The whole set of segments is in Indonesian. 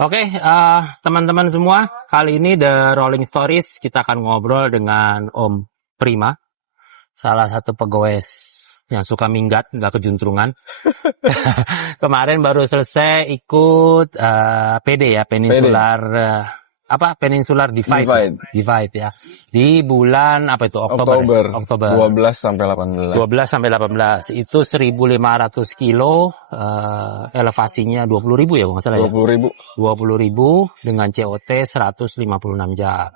Oke, teman-teman semua, kali ini The Rolling Stories kita akan ngobrol dengan Om Prima, salah satu pegawai yang suka minggat, nggak kejuntrongan. Kemarin baru selesai ikut PD ya, Peninsular Peninsular Divide ya, Divide. Divide ya. Di bulan apa itu? Oktober. Oktober. Ya? Oktober. 12 sampai 18. 12 sampai 18. Itu 1.500 kilo, elevasinya 20.000 ya, kalau nggak salah ya. 20.000. 20.000 dengan COT 156 jam.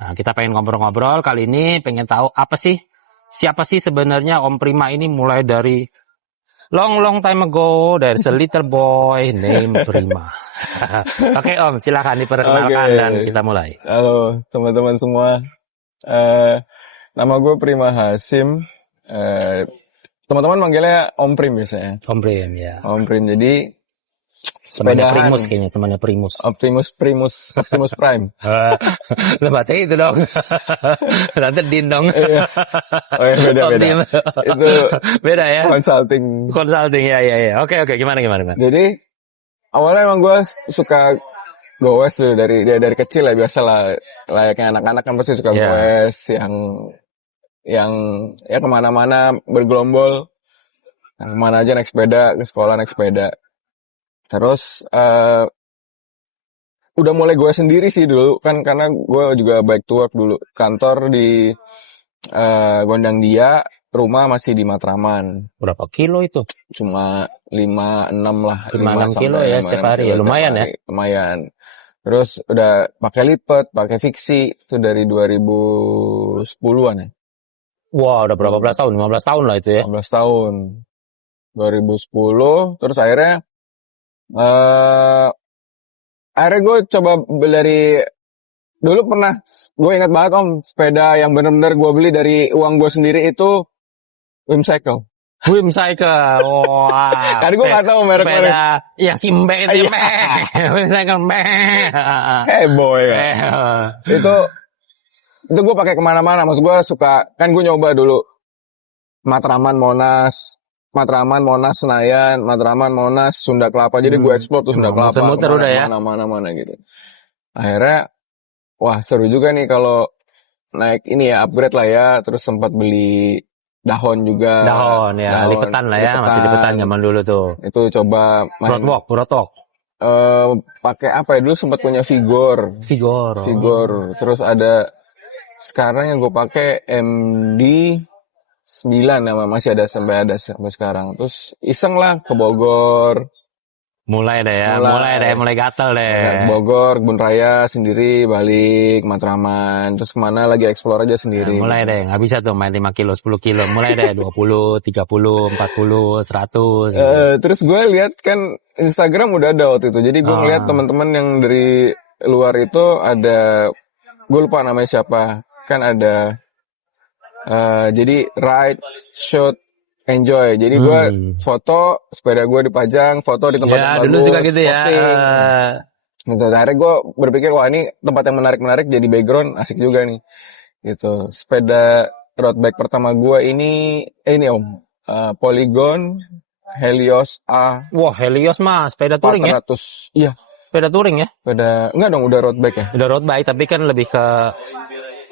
Nah, kita pengen ngobrol-ngobrol kali ini, pengen tahu siapa sih sebenarnya Om Prima ini, mulai dari long time ago, dari a little boy named Prima. Oke Om, silakan diperkenalkan dan kita mulai. Halo teman-teman semua. Nama gue Prima Hasim. Teman-teman manggilnya Om Prim biasanya. Om Prim ya. Om Prim. Jadi Temannya sepedahan. Primus kayaknya, temannya Primus. Optimus Prime. Lebatnya itu dong. Nanti Din dong. Iya. Oh ya, beda. Itu beda ya. Consulting ya. Oke, gimana? Jadi awalnya emang gue suka goes tuh dari kecil ya, biasa lah, layaknya anak-anak kan pasti suka goes yang ya kemana-mana bergelombol, kemana aja naik sepeda, ke sekolah naik sepeda. Terus udah mulai gue sendiri sih dulu kan, karena gue juga bike to work dulu, kantor di Gondang Dia, rumah masih di Matraman. Berapa kilo itu? Cuma 5-6 lah. 5-6 kilo ya setiap hari ya, lumayan ya. Lumayan. Terus udah pakai lipat, pakai fiksi itu dari 2010-an ya. Wah, udah berapa belas tahun? 15 tahun lah itu ya. 15 tahun. 2010, terus akhirnya gue coba dari dulu pernah, gue ingat banget Om, sepeda yang benar-benar gue beli dari uang gue sendiri itu Wimcycle. Wah. Kan gue gak tahu merek-merek. Sepeda, ya Simbe itu Wimcycle boy ya. Itu gue pakai kemana-mana. Maksud gue suka, kan gue nyoba dulu Matraman, Monas, Senayan, Matraman, Monas, Sunda Kelapa. Jadi gue explore tuh Sunda Kelapa, muter udah ya, mana gitu. Akhirnya, wah seru juga nih kalau naik ini ya, upgrade lah ya. Terus sempat beli dahon juga. Lipetan lah ya, masih lipetan zaman dulu tuh. Itu coba main Broadwalk. Pakai apa ya, dulu sempat punya Vigor. Terus ada sekarang yang gue pakai MD 9 nama, masih ada sampai sekarang. Terus iseng lah ke Bogor. Mulai gatel deh. Bogor, Kebun Raya sendiri, balik Matraman, terus kemana lagi explore aja sendiri. Mulai deh, nggak bisa tuh main 5 kilo, 10 kilo. Mulai deh 20, 30, 40, 100. Terus gue lihat kan Instagram udah ada waktu itu. Jadi gue ngeliat teman-teman yang dari luar itu ada, gue lupa namanya siapa. Kan ada jadi ride, shoot, enjoy. Jadi gue foto sepeda gue dipajang, foto di tempat-tempat dulu juga gitu posting. Gitu. Akhirnya gue berpikir, wah ini tempat yang menarik jadi background, asik juga nih. Gitu. Sepeda road bike pertama gue ini Om, Polygon Helios A. Wah, Helios mah sepeda touring 400. Ya. Iya. Sepeda touring ya? Enggak dong, udah road bike ya. Udah road bike, tapi kan lebih ke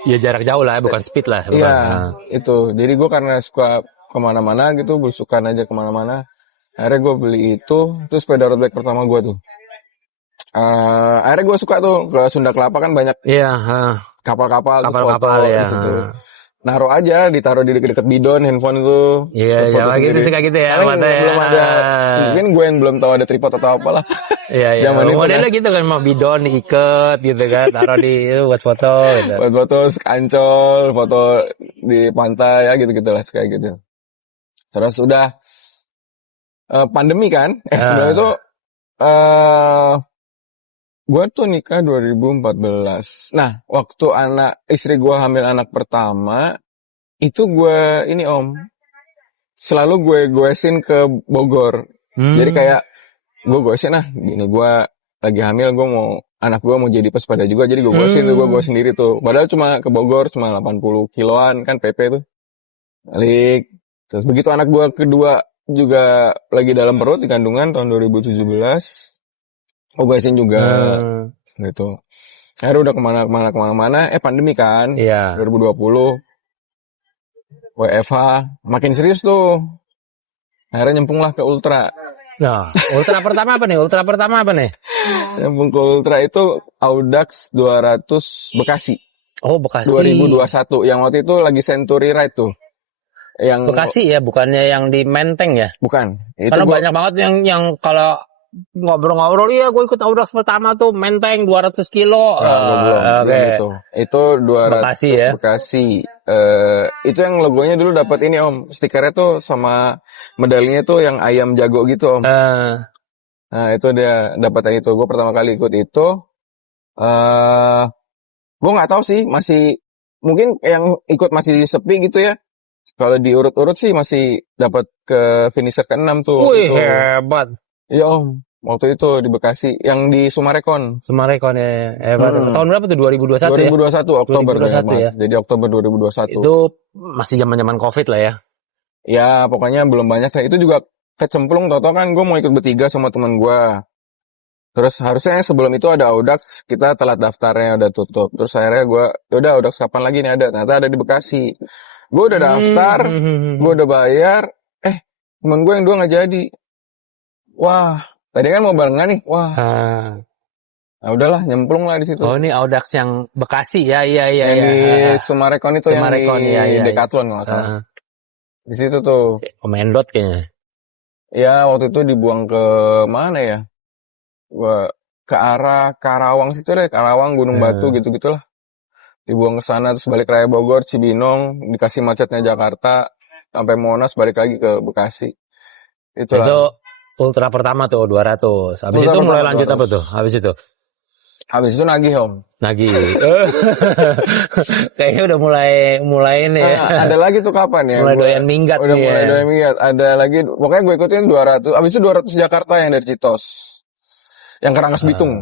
jarak jauh lah, bukan speed lah. Iya, itu. Jadi gue karena suka kemana-mana gitu, belusukan aja kemana-mana. Akhirnya gue beli itu sepeda road bike pertama gue tuh. Akhirnya gue suka tuh ke Sunda Kelapa, kan banyak kapal-kapal ya. Naruh aja, ditaruh di deket bidon handphone itu. Iya, gitu suka gitu ya. Belum ada, mungkin gue yang belum tahu ada tripod atau apalah. Iya. Modelnya gitu kan, mau bidon diikat gitu kan, taruh di itu buat foto gitu. Buat foto Ancol, foto di pantai ya gitu-gitulah kayak gitu. Terus udah pandemi kan, sebelum itu gue tuh nikah 2014. Nah, waktu istri gue hamil anak pertama, itu gue ini Om, selalu gue goesin ke Bogor. Jadi kayak gue goesin gini, gue lagi hamil, anak gue mau jadi pesepeda juga, jadi gue goesin tuh, gue sendiri tuh. Padahal cuma ke Bogor, cuma 80 kiloan kan PP tuh. Balik. Terus begitu anak gue kedua juga lagi dalam perut di kandungan tahun 2017. gue SN juga Hmm, gitu. Akhirnya udah kemana-mana, pandemi kan, iya. 2020, WFH, makin serius tuh. Akhirnya nyempung lah ke Ultra. Nah, ultra pertama apa nih? Ultra pertama apa nih? Nyempung ke Ultra itu Audax 200 Bekasi, Oh, Bekasi. 2021. Yang waktu itu lagi Century Ride tuh. Yang, Bekasi ya, bukannya yang di Menteng ya? bukan, itu Karena gue, banyak banget yang kalau ngobrol-ngobrol, iya gue ikut Audax pertama tuh Menteng 200 kilo. gue belum Oke. itu. Itu Bekasi 200 ya. Bekasi. Itu yang logonya dulu dapat ini om, stikernya tuh sama medalinya tuh yang ayam jago gitu om. Eh, Nah itu dia dapat yang itu. Gue pertama kali ikut itu. eh gue nggak tahu sih, masih mungkin yang ikut masih sepi gitu ya. Kalau diurut-urut sih masih dapat ke finisher ke-6 tuh waktu wih itu. hebat. Iya om, waktu itu di Bekasi, yang di Sumarekon. Semarekon ya, hebat. Mm-mm. Tahun berapa tuh? 2021 ya? 2021 Oktober gue ingat 2021 banget. ya. Jadi Oktober 2021. Itu masih zaman-zaman Covid lah ya. Ya pokoknya belum banyak lah. Itu juga kecemplung, tau kan gue mau ikut bertiga sama teman gue. Terus harusnya sebelum itu ada Audax, kita telat daftarnya udah tutup. Terus akhirnya gue, yaudah Audax kapan lagi nih ada? Ternyata ada di Bekasi. Gue udah daftar, gue udah bayar. Temen gue yang dua nggak jadi. Wah, tadi kan mau barengan nih. Wah, Ah. nah udahlah nyemplung lah di situ. Oh, ini Audax yang Bekasi ya, iya iya Yang iya. di Ah, ah. Sumarekon itu yang di Semarekon iya iya iya. Decathlon kalau nggak salah. Ah, Di situ tuh. Komendot kayaknya. Ya waktu itu dibuang ke mana ya? Ke arah Karawang situ deh, Karawang, Gunung Batu Hmm. gitu-gitulah. Dibuang ke sana terus balik Raya Bogor, Cibinong, dikasih macetnya Jakarta, sampai Monas balik lagi ke Bekasi. Itu Itulah. ultra pertama tuh 200. Habis Ultra itu mulai pertama lanjut apa 200. tuh? Habis itu Habis itu nagih om. lagi. Kayaknya udah mulai ini ya. Ada lagi tuh kapan ya? Mulai Gua doyan minggat udah nih ya. mulai doyan minggat. Ada lagi, pokoknya gue ikutin 200. Habis itu 200 Jakarta yang dari Citos. Yang ke Rangkas Bitung.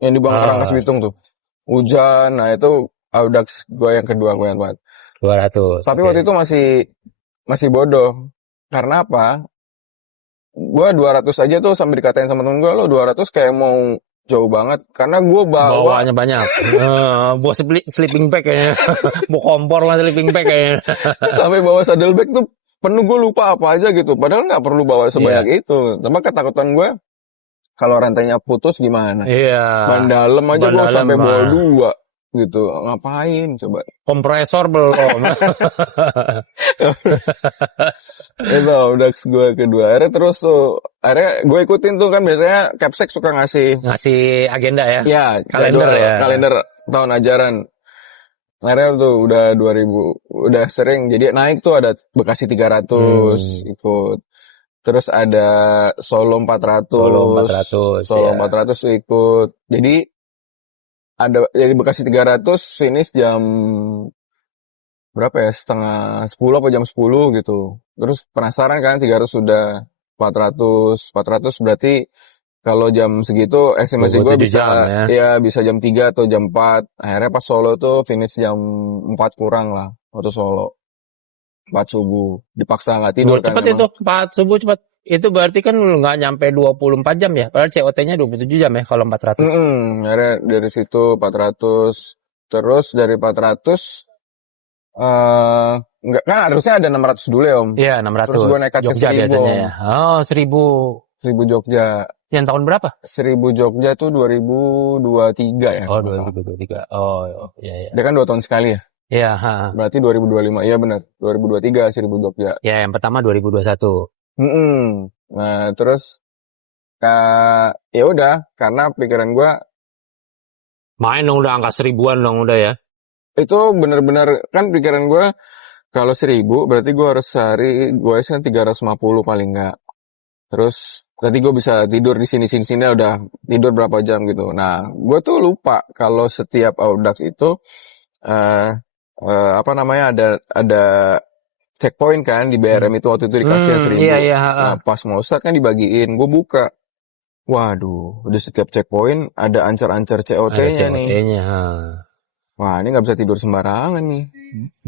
Yang dibuang ke Rangkas Ah, Bitung tuh. Hujan, nah itu Audax gue yang kedua, gue yang banget. 200. Tapi Oke. waktu itu masih bodoh. Karena apa? Gue 200 aja tuh sampai dikatain sama temen gue, lo 200 kayak mau jauh banget. Karena gue bawa Bawanya banyak. Bawa sleeping bag kayaknya. Bawa kompor sama sleeping bag kayaknya. sampai bawa saddlebag tuh penuh, gue lupa apa aja gitu. Padahal nggak perlu bawa Iya. sebanyak itu. Tapi ketakutan gue kalau rantainya putus gimana? Iya. Ban dalam aja Ban gue dalam sampai bawa mah. 2 gitu. Ngapain coba? Kompresor belum. Itu Audax gue kedua. Akhirnya gue ikutin tuh kan, biasanya Capsek suka ngasih Ngasih agenda ya. ya Kalender jadwal ya. kalender tahun ajaran. Akhirnya tuh udah 2000, udah sering. Jadi naik tuh ada Bekasi 300 ikut. Terus ada Solo 400. Solo 400 Solo ya. 400 tuh ikut. Jadi Bekasi 300 finish jam berapa ya? Setengah 10 apa jam 10 gitu. Terus penasaran kan 300 sudah 400 berarti kalau jam segitu estimasi gue 27 jam bisa ya. ya bisa jam 3 atau jam 4. Akhirnya pas Solo tuh finish jam 4 kurang lah waktu Solo. 4 subuh. Dipaksa nggak tidur kan Cepet memang. itu, 4 subuh cepet. Itu berarti kan nggak nyampe 24 jam ya. Padahal COT-nya 27 jam ya kalau 400. Akhirnya dari situ 400. Terus dari 400 enggak kan harusnya ada 600 dulu ya Om. Iya, 600. Terus gue nekat ke Jogja 1000 biasanya Om. ya. Oh, 1000. 1000 Jogja. Yang tahun berapa? 1000 Jogja tuh 2023 ya Oh, kalau nggak salah. 2023. Oh, iya iya. Dia kan 2 tahun sekali ya. Iya, ha. Berarti 2025. Iya benar. 2023 1000 Jogja. Ya, yang pertama 2021. Nah, terus ya udah karena pikiran gue Main dong udah angka 1000-an dong udah ya. itu benar-benar kan pikiran gue kalau 1000 berarti gue harus sehari gue kan 350 paling enggak. Terus nanti gue bisa tidur di sini udah tidur berapa jam gitu. Nah, gue tuh lupa kalau setiap Audax itu apa namanya ada checkpoint kan di BRM itu waktu itu dikasih yang 1000. Iya iya, ha. Nah, pas mau start kan dibagiin, gue buka. Waduh, udah setiap checkpoint ada ancar-ancar Ada COT-nya nih. COT-nya. Wah, ini nggak bisa tidur sembarangan nih.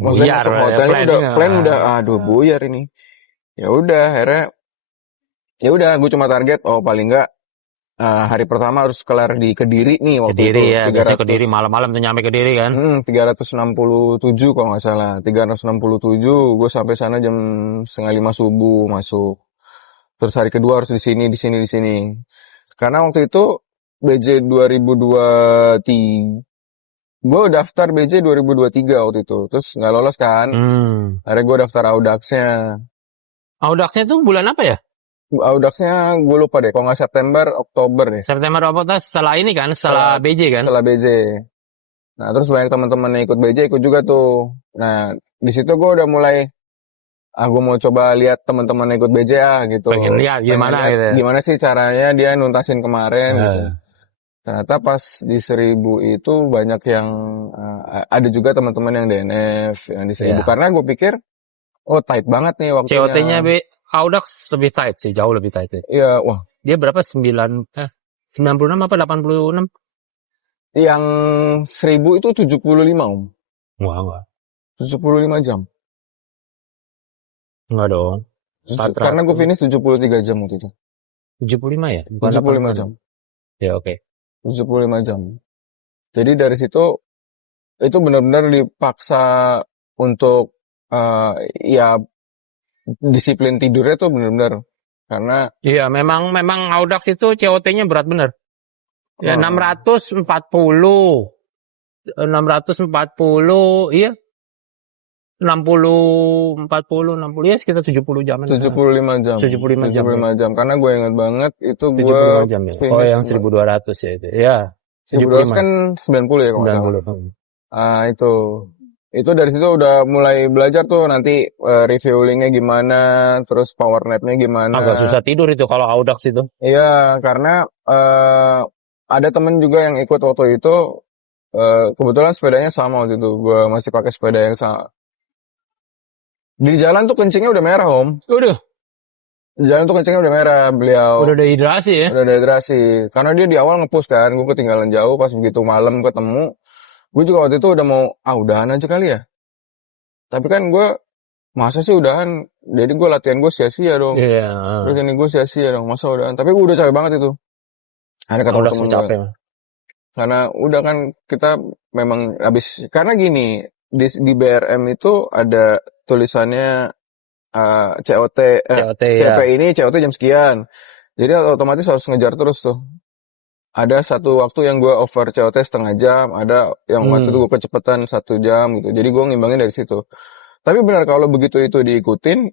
Maksudnya Buyar masuk ya, hotelnya plan planning. udah, aduh buyar ini. Ya udah, akhirnya, ya udah, gue cuma target, oh paling nggak hari pertama harus kelar di Kediri nih waktu itu. Kediri ya, biasanya 300, Kediri malam-malam tuh nyampe Kediri kan. 367 kalau nggak salah. 367, gue sampai sana jam 4:30 subuh masuk. Terus hari kedua harus di sini, di sini, di sini. Karena waktu itu BJ 2023, gue daftar BJ 2023 waktu itu. Terus nggak lolos kan. Akhirnya gue daftar Audaxnya. Audaxnya tuh bulan apa ya? Audaxnya gue lupa deh. Kalau nggak September, Oktober deh. September Oktober setelah ini kan, setelah BJ kan? Setelah BJ. Nah, terus banyak teman-teman yang ikut BJ ikut juga tuh. Nah, di situ gue udah mulai, gue mau coba lihat teman-teman yang ikut BJ gitu. Pengen lihat gimana Pengen lihat gitu ya. gimana sih caranya dia nuntasin kemarin gitu. Eh. Ternyata pas di 1000 itu banyak yang ada juga teman-teman yang DNF yang di 1000 Iya. karena gue pikir tight banget nih waktunya. COT-nya Audax lebih tight sih, jauh lebih tight sih. Iya, wah. Dia berapa? 96 apa 86? Yang 1000 itu 75 Om. Wah, enggak. 75 jam. Enggak dong. Karena gue finish 73 jam waktu itu. 75 ya? Bukan 75 86. jam. Ya, oke. 75 jam. Jadi dari situ itu benar-benar dipaksa untuk ya disiplin tidurnya tuh benar-benar karena Iya, memang Audax itu COT-nya berat bener. Ya, 640. 640, iya. 60, 40, ya sekitar 70 jam. 75 jam. 75 jam. 75 jam. Karena gue ingat banget itu gue 75 jam ya. Oh, finish yang 1200 ya itu. Ya. 1200 kan 90 ya kalau nggak salah. 90. Itu dari situ udah mulai belajar tuh nanti refuelingnya gimana, terus power napnya gimana. Agak susah tidur itu kalau Audax itu. Iya, karena ada temen juga yang ikut waktu itu. Kebetulan sepedanya sama waktu itu. Gue masih pakai sepeda yang sama. Di jalan tuh kencingnya udah merah, Om. Udah. Di jalan tuh kencingnya udah merah. Beliau Udah dehidrasi ya. udah dehidrasi. Karena dia di awal nge-push kan. Gue ketinggalan jauh pas begitu malam ketemu. Gue juga waktu itu udah mau, udahan aja kali ya. Tapi kan gue, masa sih udahan? Jadi gue latihan gue sia-sia dong. Iya. Terus ini gue sia-sia dong. Masa udahan? Tapi gue udah capek banget itu. Ada kata Audax temen capek. gue. Karena udah kan kita memang habis. Karena gini, di BRM itu ada tulisannya COT, CP ya. ini COT jam sekian. Jadi otomatis harus ngejar terus tuh. Ada satu waktu yang gue over COT setengah jam, ada yang waktu itu gue kecepatan 1 jam gitu. Jadi gue ngimbangin dari situ. Tapi benar kalau begitu itu diikutin,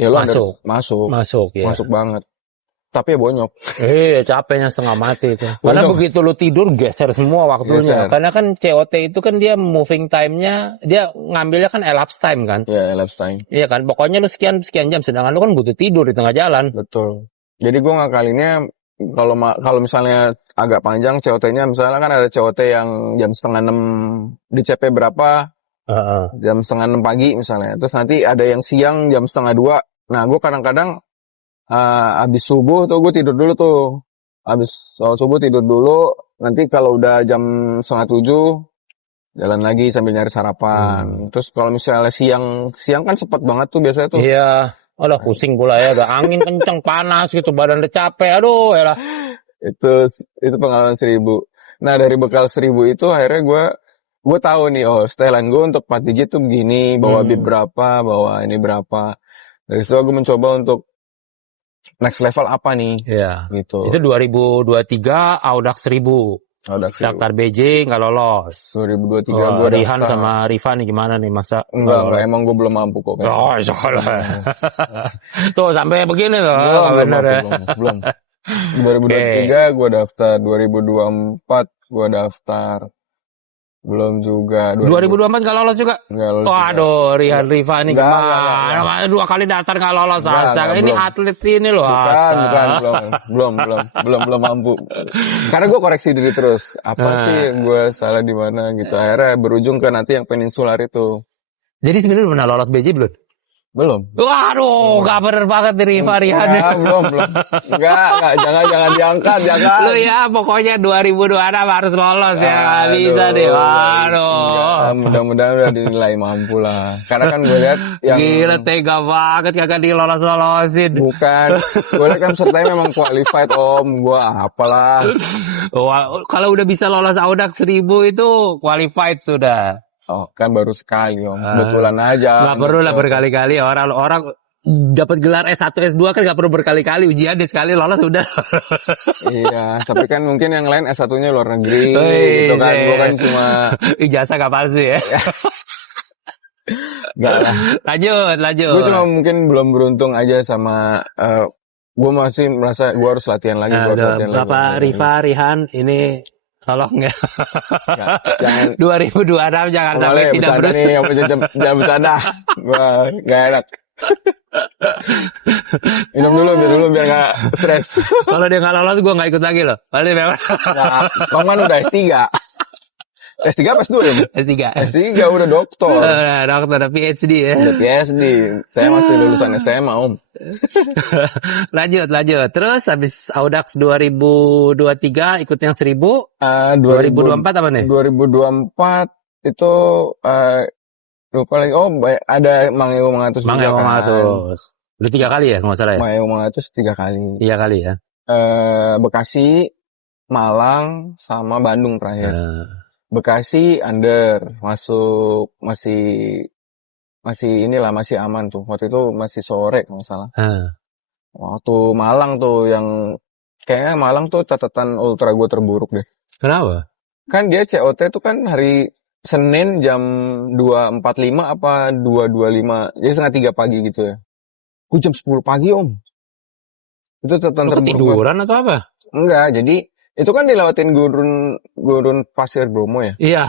ya lo masuk ya. Masuk banget. Tapi ya bonyok. Capeknya setengah mati itu. Karena begitu lo tidur geser semua waktunya. Karena kan COT itu kan dia moving time-nya, dia ngambilnya kan elapsed time kan. Iya, elapsed time. Iya kan, pokoknya lo sekian jam, sedangkan lo kan butuh tidur di tengah jalan. Betul. Jadi gue ngakalinnya kalau misalnya agak panjang COT-nya, misalnya kan ada COT yang jam 5:30 di CP berapa, jam 5:30 pagi misalnya. Terus nanti ada yang siang jam 1:30. Nah, gue kadang-kadang habis subuh tuh gue tidur dulu tuh. Habis sholat subuh tidur dulu. Nanti kalau udah jam 6:30 jalan lagi sambil nyari sarapan. Terus kalau misalnya siang kan cepat banget tuh biasanya tuh. Iya. Aduh pusing pula ya, udah angin kenceng, panas gitu, badan udah capek, aduh ya lah. Itu pengalaman 1000. Nah dari bekal 1000 itu akhirnya gue tahu nih, setelan gue untuk 4 digit tuh begini, bawa bib berapa, bawa ini berapa. Dari situ gue mencoba untuk next level apa nih. Iya. Gitu. Itu 2023 Audax 1000. Daftar BJ nggak lolos. 2023 gue Rihan sama Riva nih gimana nih masa? Enggak, emang gue belum mampu kok. Salah. Tuh sampai begini loh. Belum. 2023 gue daftar, 2024 gue daftar. Belum juga. 2024 nggak lolos juga? Nggak lolos. Waduh, Rihan Riva nih gimana? 2 kali daftar nggak lolos. Astaga, ini atlet ini loh. Belum mampu. Karena gue koreksi diri terus. Apa sih gue salah di mana gitu. Akhirnya berujung ke nanti yang peninsular itu. Jadi sebenarnya pernah lolos BJ belum? Belum. Waduh, gak bener banget nih Riva Rihan. Belum. Enggak, jangan diangkat, jangan. Lu ya pokoknya 2026 harus lolos ya. Gak bisa Aduh, deh. enggak, Waduh. mudah-mudahan udah dinilai mampu lah. Karena kan gue lihat yang Gila tega banget kagak dilolos-lolosin. bukan, gue lihat kan pesertanya memang qualified om, gue apalah. Wah, kalau udah bisa lolos Audax 1000 itu qualified sudah. Oh, kan baru sekali om, kebetulan aja. Nggak perlu lah berkali-kali orang dapat gelar S1 S2 kan nggak perlu berkali-kali ujian deh sekali lolos udah. Iya, tapi kan mungkin yang lain S1-nya luar negeri Wih, gitu kan. Gue kan cuma ijazah nggak palsu ya. enggak lah. Lanjut. Gue cuma mungkin belum beruntung aja sama gue masih merasa gue harus latihan lagi, gue harus latihan lagi. Bapak Riva Rihan ini tolong ya. Jangan 2026 jangan sampai tidak bercanda nih, jangan bercanda. Wah, gak enak. Minum dulu biar gak stres. Kalau dia nggak lolos gue nggak ikut lagi loh. Kalau dia memang Nah, Bang Man udah S3. S3 apa S2 ya? S3. S3 udah doktor. Dokter PhD ya. Udah PhD. Saya masih lulusan SMA om. lanjut. Terus habis Audax 2023 ikut yang 1000. 2024 apa nih? 2024 itu lupa lagi. Oh, ada Mangeu Mangatus juga Mangeu kan. Mangatus. Udah 3 kali ya nggak salah ya? Mangeu Mangatus 3 kali. 3 kali ya. Bekasi, Malang, sama Bandung terakhir. Bekasi under masuk masih inilah masih aman tuh. Waktu itu masih sore kalau nggak salah. Waktu Malang tuh yang kayaknya Malang tuh catatan ultra gue terburuk deh. Kenapa? Kan dia COT tuh kan hari Senin jam 2.45 apa 2.25. Jadi setengah 3 pagi gitu ya. Gue jam 10 pagi om. Itu catatan terburuk. Ketiduran atau apa? Enggak, jadi itu kan dilewatin gurun Pasir Bromo ya. Iya,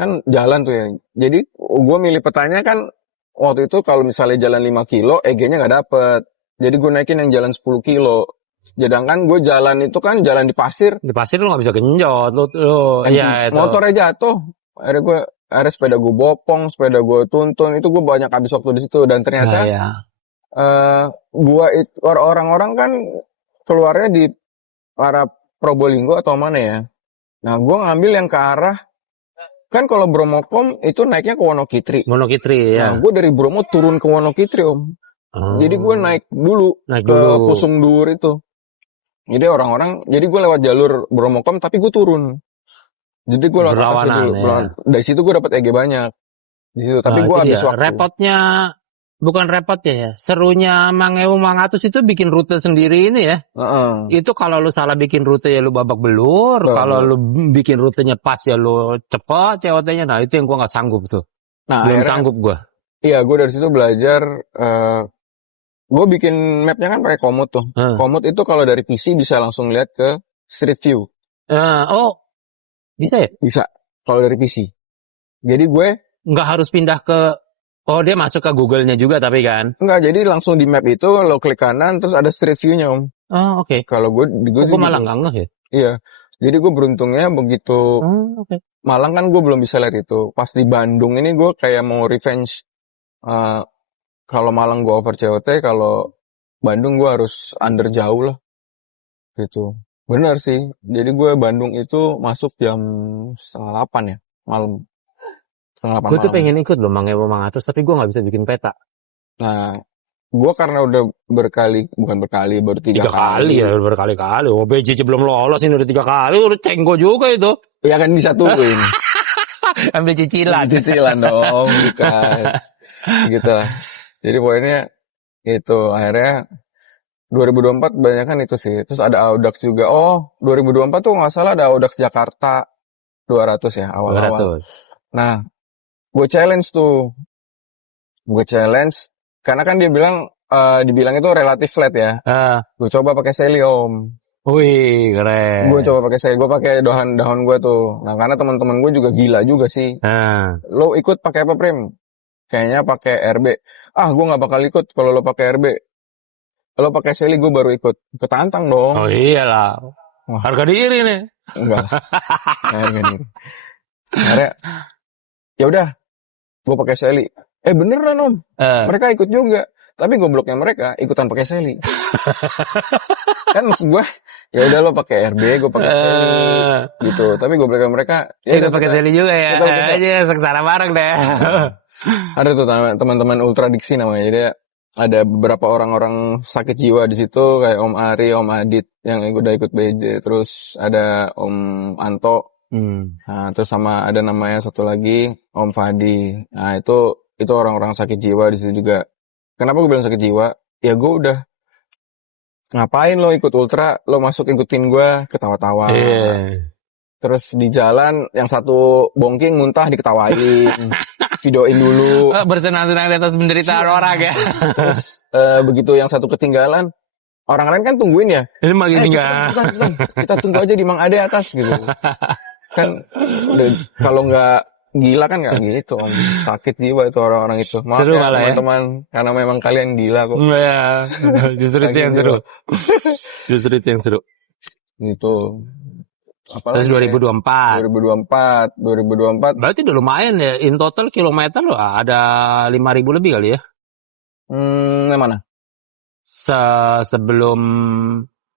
Kan jalan tuh ya. Jadi gue milih petanya kan waktu itu kalau misalnya jalan 5 kilo, EG-nya nggak dapet. Jadi gue naikin yang jalan 10 kilo. Sedangkan gue jalan itu kan jalan di pasir. Di pasir lu nggak bisa genjot. Iya itu. Motornya jatuh. Akhirnya sepeda gue bopong, sepeda gue tuntun. Itu gue banyak habis waktu di situ. Dan ternyata orang-orang kan keluarnya di arah Probolinggo atau mana ya. Nah, gue ngambil yang ke arah, kan kalau Bromokom itu naiknya ke Wonokitri. Ya. Nah, gue dari Bromo turun ke Wonokitri om. Jadi gue naik dulu ke Pusung Dhuwur itu. Jadi jadi gue lewat jalur Bromokom tapi gue turun. Jadi gue lewat atas dulu. Ya. Dari situ gue dapat EG banyak. Di situ. Tapi gue habis waktu. Bukan repotnya ya. Serunya Mangeu Mangatus itu bikin rute sendiri ini ya. Itu kalau lu salah bikin rute ya lu babak belur. Kalau lu bikin rutenya pas ya lu cepet COT-nya. Nah itu yang gua nggak sanggup tuh. Nah, belum sanggup gua. Iya, gua dari situ belajar. Gua bikin mapnya kan pakai Komoot tuh. Komoot itu kalau dari PC bisa langsung lihat ke Street View. Bisa ya? Bisa. Kalau dari PC. Jadi gue nggak harus pindah ke. Oh, dia masuk ke Google-nya juga tapi kan? Enggak, jadi langsung di map itu lo klik kanan terus ada street view-nya om. Oh, oke. Kalau gue malah nggak ngeh ya? Iya. Jadi gue beruntungnya begitu Malang kan gue belum bisa lihat itu. Pas di Bandung ini gue kayak mau revenge. Kalau Malang gue over COT, kalau Bandung gue harus under jauh lah. Gitu. Benar sih. Jadi gue Bandung itu masuk jam 7:30 ya malam. Gue tuh pengen ikut loh Mangeu Mangatus, tapi gue nggak bisa bikin peta. Nah, gue karena udah baru 3 kali. Ya, berkali-kali. Oh, BJJ belum lolos ini udah 3 kali, udah cenggo juga itu. Ya kan disatuin. Ambil cicilan. Cicilan dong, bukan. Gitu lah. Jadi poinnya itu akhirnya 2024 banyak kan itu sih. Terus ada Audax juga. Oh, 2024 tuh nggak salah ada Audax Jakarta 200 ya awal-awal. 200. Nah, gue challenge tuh. Karena kan dia dibilang itu relatif flat ya. Gue coba pakai seli om. Wih, keren. Gue coba pakai seli. Gue pakai daun gue tuh. Nah, karena teman-teman gue juga gila juga sih. Lo ikut pakai apa Prim? Kayaknya pakai RB. Gue nggak bakal ikut kalau lo pakai RB. Lo pakai seli gue baru ikut. Ketantang dong. Oh iyalah. Harga diri nih. Enggak. Harga diri. Akhirnya ya udah, gue pakai seli. Beneran Om. Eh, Mereka ikut juga. Tapi gobloknya mereka ikutan pakai seli. Kan maksud gue, ya udah lo pakai RB, gue pakai seli eh, gitu. Tapi gobloknya mereka, ya ikut udah pakai seli juga ya. kita pakai seli. Aja sengsara bareng deh. Ada tuh teman-teman ultradiksi namanya. Jadi ada beberapa orang-orang sakit jiwa di situ kayak Om Ari, Om Adit yang udah ikut BJ, terus ada Om Anto. Nah, terus sama ada namanya satu lagi Om Fadi. Nah, itu orang-orang sakit jiwa di situ juga. Kenapa gue bilang sakit jiwa? Ya gue udah ngapain lo ikut ultra, lo masuk ikutin gue ketawa-tawa. Iya. Terus di jalan yang satu bongking muntah diketawain. Videoin dulu. Bersenang-senang di atas penderitaan orang ya. Terus begitu yang satu ketinggalan, orang lain kan tungguin ya. Ini makin Cepetan. Kita tunggu aja di Mang Ade atas gitu. Kan kalau nggak gila kan nggak gitu Om. Sakit jiwa itu orang-orang itu. Maaf Seru ya malah ya. teman-teman, karena memang kalian gila kok. Ya, justru itu yang seru. Justru itu yang seru. Gitu. Terus Apalagi 2024. 2024. Berarti udah lumayan ya. In total kilometer loh ada 5.000 lebih kali ya. Yang mana?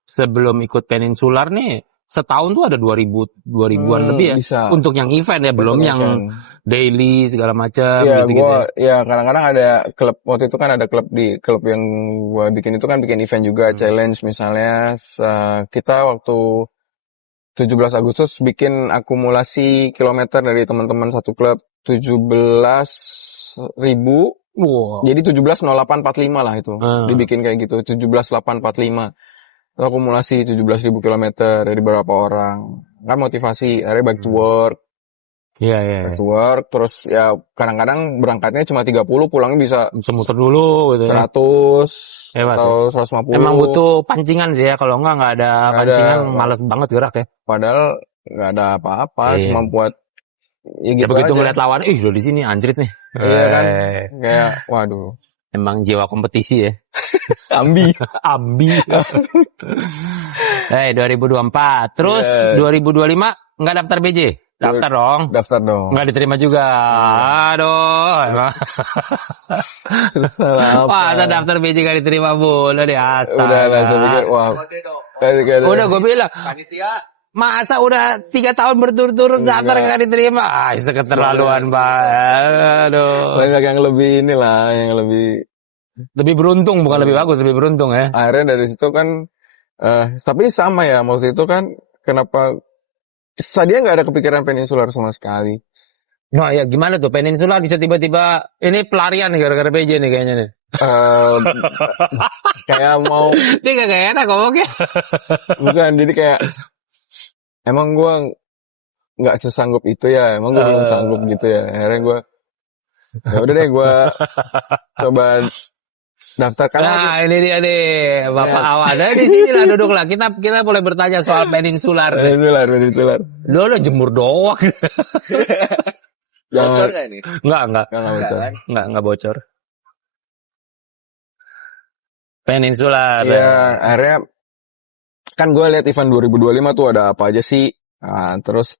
Sebelum ikut peninsular nih, setahun tuh ada 2000-an lebih ya. Bisa. Untuk yang event ya, belum Untuk yang event. daily segala macam Iya, gitu-gitu. kadang-kadang ada klub, waktu itu kan ada klub yang gua bikin itu kan bikin event juga, challenge misalnya. Kita waktu 17 Agustus bikin akumulasi kilometer dari teman-teman satu klub 17.000. Wow. Jadi 17.0845 lah itu. Dibikin kayak gitu, 17.845. Itu akumulasi 17.000 kilometer dari beberapa orang. Kan motivasi, akhirnya back to work. Iya. Back to work, terus ya kadang-kadang berangkatnya cuma 30, pulangnya bisa Muter dulu gitu ya. 100 Hebat atau 150. Emang butuh pancingan sih ya. Kalau nggak ada pancingan males banget gerak ya. Padahal nggak ada apa-apa, Iya. cuma buat ya gitu begitu aja. ngeliat lawan, udah di sini anjrit nih. Iya kan, kayak waduh. Emang jiwa kompetisi ya. Ambi. 2024. Terus 2025 nggak daftar BJ? Daftar dong. Daftar dong. Nggak diterima juga. Aduh. Emang. Masa daftar BJ nggak diterima boleh deh. Astaga. Udah langsung pikir, wah. Udah gue bilang. Masa udah 3 tahun berturut-turut daftar nggak diterima? Seketerlaluan banget. Aduh. Banyak yang lebih inilah, yang lebih beruntung, bukan lebih bagus, lebih beruntung ya. Akhirnya dari situ kan, tapi sama ya, maksud itu kan, kenapa dia nggak ada kepikiran peninsular sama sekali. Nah ya gimana tuh peninsular bisa tiba-tiba ini pelarian nih gara-gara PJ nih kayaknya nih. Kayak mau. Dia gak enak ngomongnya. Bukan, jadi kayak emang gue nggak sesanggup itu ya, emang gue belum sanggup gitu ya. Akhirnya gue, ya udah deh gue coba daftar Nah ini dia nih Bapak Awan. Nah di sini lah duduk lah. Kita boleh bertanya soal peninsular. Peninsular. Lo jemur doang. Bocor nggak ini? Enggak bocor. Peninsular. Iya, akhirnya kan gue lihat event 2025 tuh ada apa aja sih. Nah, terus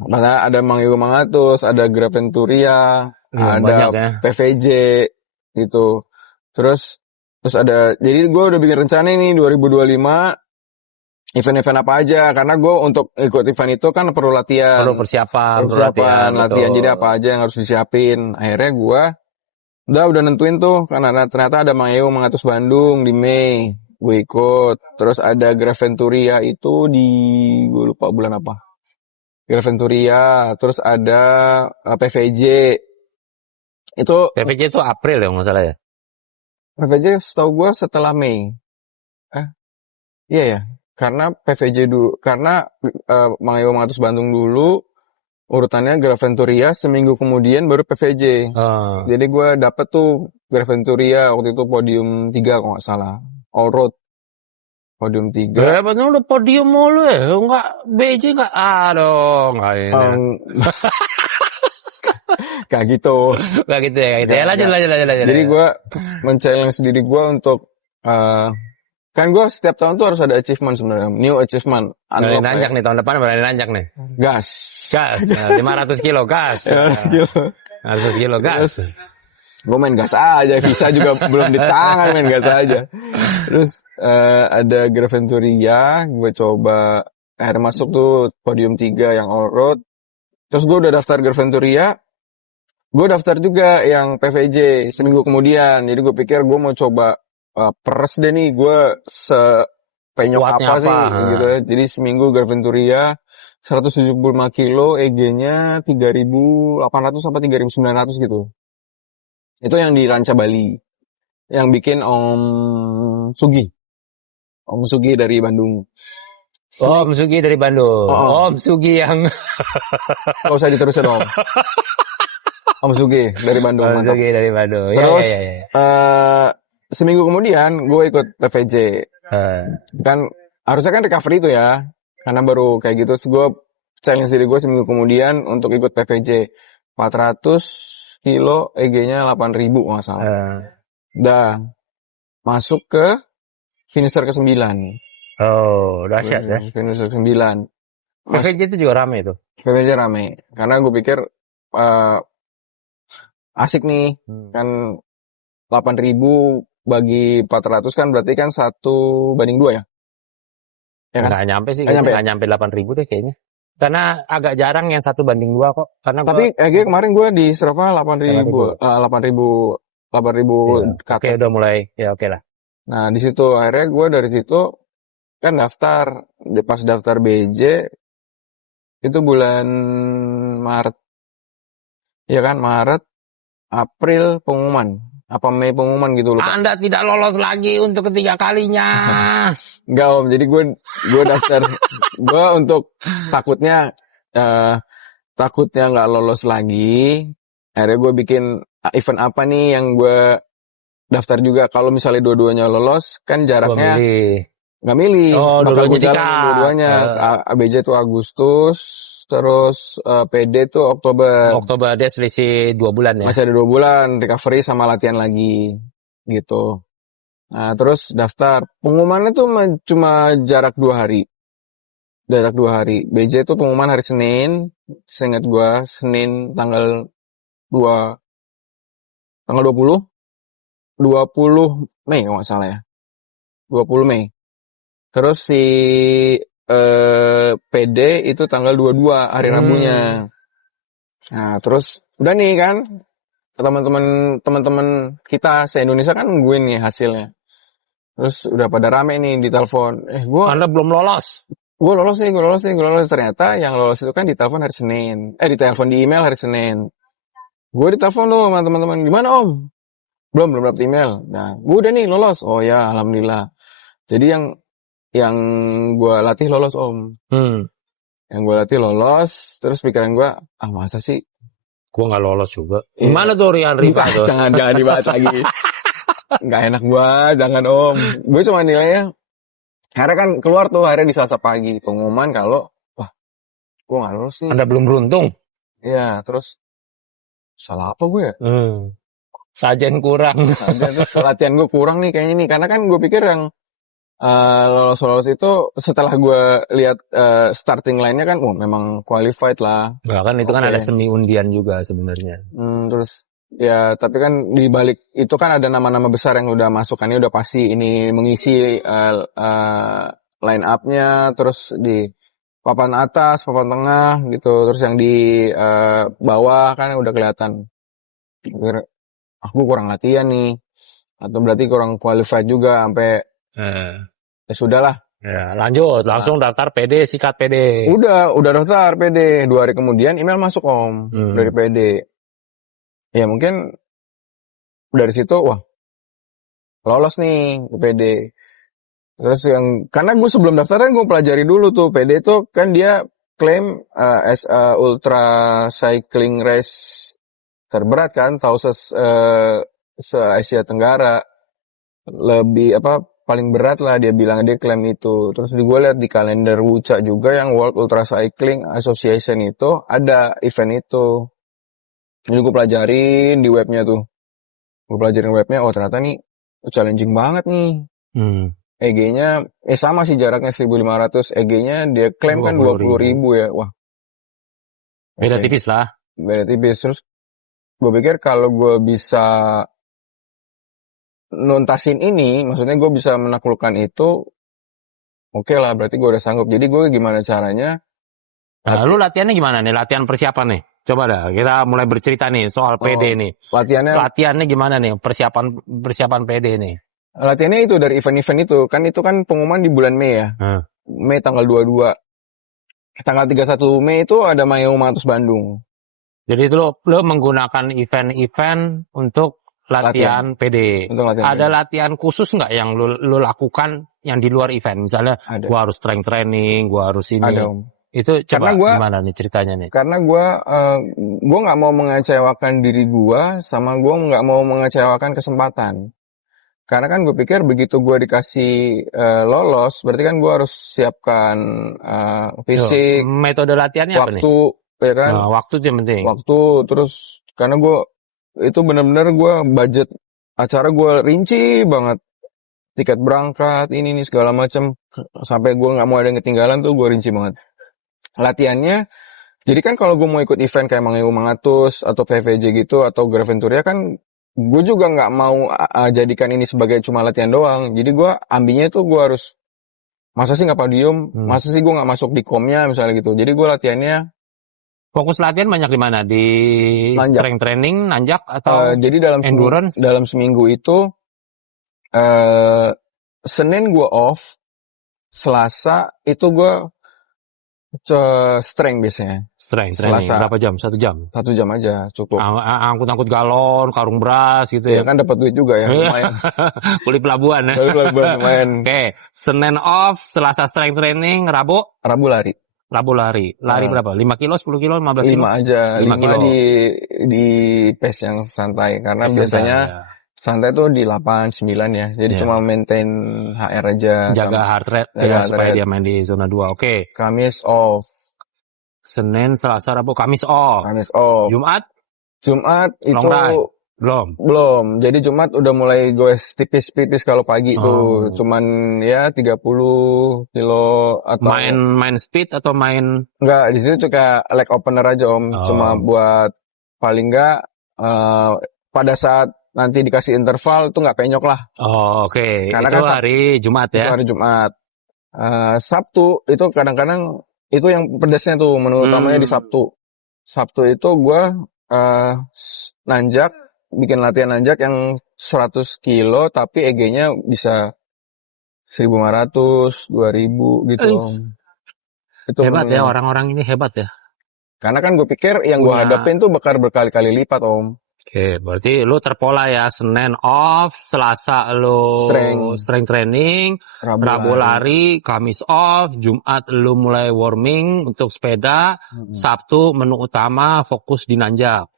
mana ada Mang Yogo Mangatus, ada Graventuria, ada ya. PVJ gitu. Terus ada, jadi gue udah bikin rencana nih 2025 event-event apa aja, karena gue untuk ikut event itu kan perlu latihan. Perlu persiapan, latihan. Jadi apa aja yang harus disiapin. Akhirnya gue udah nentuin tuh, karena ternyata ada Mang Yogo Mangatus Bandung di Mei. Gue ikut. Terus ada Graventuria itu di, gue lupa bulan apa. Graventuria, terus ada PVJ. PVJ itu April ya nggak salah ya? PVJ setahu gue setelah Mei. Iya ya. Karena PVJ dulu, karena Mang Yogo Mangatus Bandung dulu, urutannya Graventuria, seminggu kemudian baru PVJ. Jadi gue dapet tuh Graventuria waktu itu podium 3 kalau nggak salah. All road. Podium 3. Hebatnya udah podium mulu ya. Enggak BJ enggak. Aduh, enggak ini. Kayak gitu. Enggak gitu ya. Lanjut. Jadi gue men-challenge diri gue untuk kan gue setiap tahun tuh harus ada achievement sebenarnya. New achievement. Berani nanjak nih tahun depan, berani nanjak nih. Gas. 500 kilo gas. 500 kilo gas. Gue main gas aja, visa juga belum di tangan, main gas aja. Terus ada Graventuria, gue coba akhirnya masuk tuh podium 3 yang all road. Terus gue udah daftar Graventuria, gue daftar juga yang PVJ seminggu kemudian. Jadi gue pikir gue mau coba peres deh nih, gue sepenyok Squatnya apa apa? sih gitu ya. Jadi seminggu Graventuria 175 kilo, EG-nya 3.800 sampai 3.900 gitu. Itu yang di Ranca Bali. Yang bikin Om Sugi dari Bandung. Om Sugi dari Bandung. Oh, Om Sugi yang nggak usah diterusin Om Sugi dari Bandung, Om mantap. Sugi dari Bandung. Ya ya Terus ya ya. seminggu kemudian gue ikut PVJ. Eh, Kan harusnya kan recovery itu ya, karena baru kayak gitu. Terus gue challenge diri gue seminggu kemudian untuk ikut PVJ 400 kilo, EG-nya 8.000 nggak salah. eh. Udah masuk ke finisher ke-9. Oh, dahsyat ya. Finisher 9. PVJ itu juga rame itu. PVJ rame. Karena gue pikir asik nih. Hmm. Kan 8.000 bagi 400 kan berarti kan 1:2 ya? Ya kan? Nggak nyampe sih, Nggak nyampe ya? nggak nyampe 8.000 deh kayaknya. Karena agak jarang yang 1:2 kok. Karena Tapi kemarin gue di Strava 8.000. 8.000 Iya. ke Oke, atas. udah mulai. Ya oke lah. Nah, di situ akhirnya gue dari situ kan daftar. Pas daftar BJ itu bulan Maret. Ya kan, Maret, April pengumuman. Apa Mei pengumuman gitu lupa. Anda tidak lolos lagi untuk ketiga kalinya. Enggak Om, jadi gue daftar gue untuk takutnya takutnya nggak lolos lagi. Akhirnya gue bikin event apa nih yang gue daftar juga. Kalau misalnya dua-duanya lolos, kan Gua jaraknya milih. nggak milih. Oh, Bakal dua-duanya gue jalanin sikat. dua-duanya. ABJ tuh Agustus, terus PD tuh Oktober. Oktober dia selisih 2 bulan ya. Masih ada 2 bulan recovery sama latihan lagi gitu. Nah, terus daftar. Pengumumannya tuh cuma jarak 2 hari. Jarak 2 hari. BJ itu pengumuman hari Senin. Seingat gua, Senin tanggal 2, tanggal 20 Mei kalau nggak salah ya. 20 Mei. Terus si PD itu tanggal 22 hari Rabunya. Nah, terus udah nih kan teman-teman kita se-Indonesia kan nungguin nih hasilnya. Terus udah pada rame nih di telepon. Anda belum lolos. Gue lolos nih. Ternyata yang lolos itu kan ditelepon hari Senin. Ditelepon di email hari Senin. Gue ditelepon tuh sama teman-teman. Gimana Om? Belum dapet email. Nah, gue udah nih lolos. Oh ya, alhamdulillah. Jadi yang gue latih lolos Om. Yang gue latih lolos. Terus pikiran gue, masa sih? Gue nggak lolos juga. Iya. Gimana tuh Rian Riva tuh? Jangan dibahas lagi. Nggak enak banget, jangan Om. Gue cuma nilainya. Akhirnya kan keluar tuh akhirnya di Selasa pagi pengumuman kalau gue nggak lolos nih. Anda belum beruntung. Iya, terus salah apa gue ya? Sajen kurang. Terus latihan gue kurang nih kayaknya nih, karena kan gue pikir yang lolos itu setelah gue lihat starting line-nya kan, memang qualified lah. Bahkan itu kan ada semi undian juga sebenarnya. Terus ya, tapi kan di balik itu kan ada nama-nama besar yang udah masuk, kan ini udah pasti ini mengisi line up-nya, terus di papan atas, papan tengah gitu, terus yang di bawah kan udah kelihatan. Aku kurang latihan nih, atau berarti kurang qualified juga sampai ya sudahlah. Ya, lanjut langsung daftar PD, sikat PD. Udah daftar PD. 2 hari kemudian email masuk Om dari PD. Ya mungkin dari situ lolos nih ke PD. Terus karena gue sebelum daftar kan gue pelajari dulu tuh PD itu kan dia klaim as a ultra cycling race terberat kan, tahu se Asia Tenggara, lebih paling berat lah dia bilang, dia klaim itu. Terus gue lihat di kalender WUCA juga yang World Ultra Cycling Association itu ada event itu. Jadi gue pelajarin di webnya tuh. Gue pelajarin webnya, ternyata nih challenging banget nih. EG-nya sama sih jaraknya 1.500, EG-nya dia klaim kan 20.000 ya. Wah. Beda tipis lah. Beda tipis. Terus gue pikir kalau gue bisa nuntasin ini, maksudnya gue bisa menaklukkan itu, oke lah, berarti gue udah sanggup. Jadi gue gimana caranya? Nah, lu latihannya gimana nih? Latihan persiapan nih. Coba dah, kita mulai bercerita nih soal PD nih. Latihannya Latihannya gimana nih? Persiapan PD nih. Latihannya itu dari event-event itu kan pengumuman di bulan Mei ya. Mei tanggal 22. Tanggal 31 Mei itu ada Mayo Matus Bandung. Jadi itu lo menggunakan event-event untuk latihan PD. Untuk latihan Ada PD. latihan khusus nggak yang lo lakukan yang di luar event? Misalnya, Ada. gua harus strength training, gua harus ini. Ada, Om. Itu coba Karena gimana nih ceritanya nih? Karena gue nggak mau mengecewakan diri gue, sama gue nggak mau mengecewakan kesempatan. Karena kan gue pikir begitu gue dikasih lolos, berarti kan gue harus siapkan fisik, Metode latihannya apa nih? waktu, ya kan? Nah, waktu itu yang penting. Waktu, terus karena gue itu benar-benar gue budget acara gue rinci banget, tiket berangkat ini segala macam, sampai gue nggak mau ada yang ketinggalan tuh gue rinci banget. Latihannya, jadi kan kalau gue mau ikut event kayak Mangeu Mangatus atau PVJ gitu atau Graventuria kan gue juga nggak mau jadikan ini sebagai cuma latihan doang. Jadi gue ambilnya itu gue harus, masa sih nggak podium, masa sih gue nggak masuk di komnya misalnya gitu. Jadi gue latihannya fokus latihan banyak di mana? Di nanjak. Strength training, nanjak atau jadi endurance? Dalam seminggu itu Senin gue off, Selasa itu gue strength biasanya. Strength training. Selasa. Berapa jam? 1 jam? 1 jam aja cukup. Angkut-angkut galon, karung beras gitu ya. Ya kan dapat duit juga ya, lumayan. Kuli pelabuhan ya. Kuli pelabuhan lumayan. Oke, Senin off, Selasa strength training, Rabu lari. Rabu lari. Lari berapa? 5 kilo, 10 kilo, 15 kilo? 5 aja. 5 kilo. di pace yang santai. Karena pace biasanya santai tuh di 8, 9 ya. Jadi Ya. cuma maintain HR aja. Jaga heart rate ya, supaya dia main di zona 2. Oke. Kamis off. Senin, Selasa, Rabu, Kamis off. Jumat itu belum. Jadi Jumat udah mulai goes tipis-tipis kalau pagi tuh. Cuman ya 30 kilo atau main speed atau main enggak, di situ juga leg opener aja Om. Cuma buat paling enggak pada saat nanti dikasih interval tuh nggak penyok lah. Oke. Karena itu kan hari Jumat ya. Itu hari Jumat. Sabtu itu kadang-kadang itu yang pedasnya tuh, menu utamanya di Sabtu. Sabtu itu gue nanjak, bikin latihan nanjak yang 100 kilo tapi EG-nya bisa 1.500, 2.000 gitu. Itu hebat menunya. Ya, orang-orang ini hebat ya. Karena kan gue pikir yang gue hadapin tuh bakal berkali-kali lipat Om. Oke, berarti lu terpola ya. Senin off, Selasa lu strength training, Rabu lari, Kamis off, Jumat lu mulai warming untuk sepeda, Sabtu menu utama fokus di nanjak.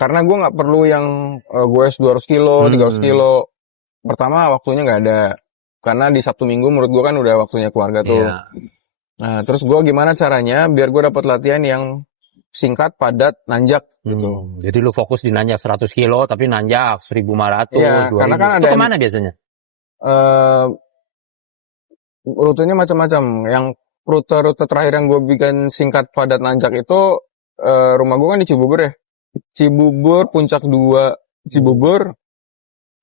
Karena gue nggak perlu yang gue 200 kilo, 300 kilo. Pertama waktunya nggak ada. Karena di Sabtu Minggu menurut gue kan udah waktunya keluarga tuh. Nah, terus gue gimana caranya biar gue dapat latihan yang singkat, padat, nanjak gitu. Jadi lu fokus di nanjak 100 kilo tapi nanjak 1.500, ya, 2.000. Karena kan ada itu kemana biasanya? Rutenya macam-macam. Yang rute terakhir yang gue bikin singkat, padat, nanjak itu rumah gue kan di Cibubur ya. Cibubur, Puncak 2 Cibubur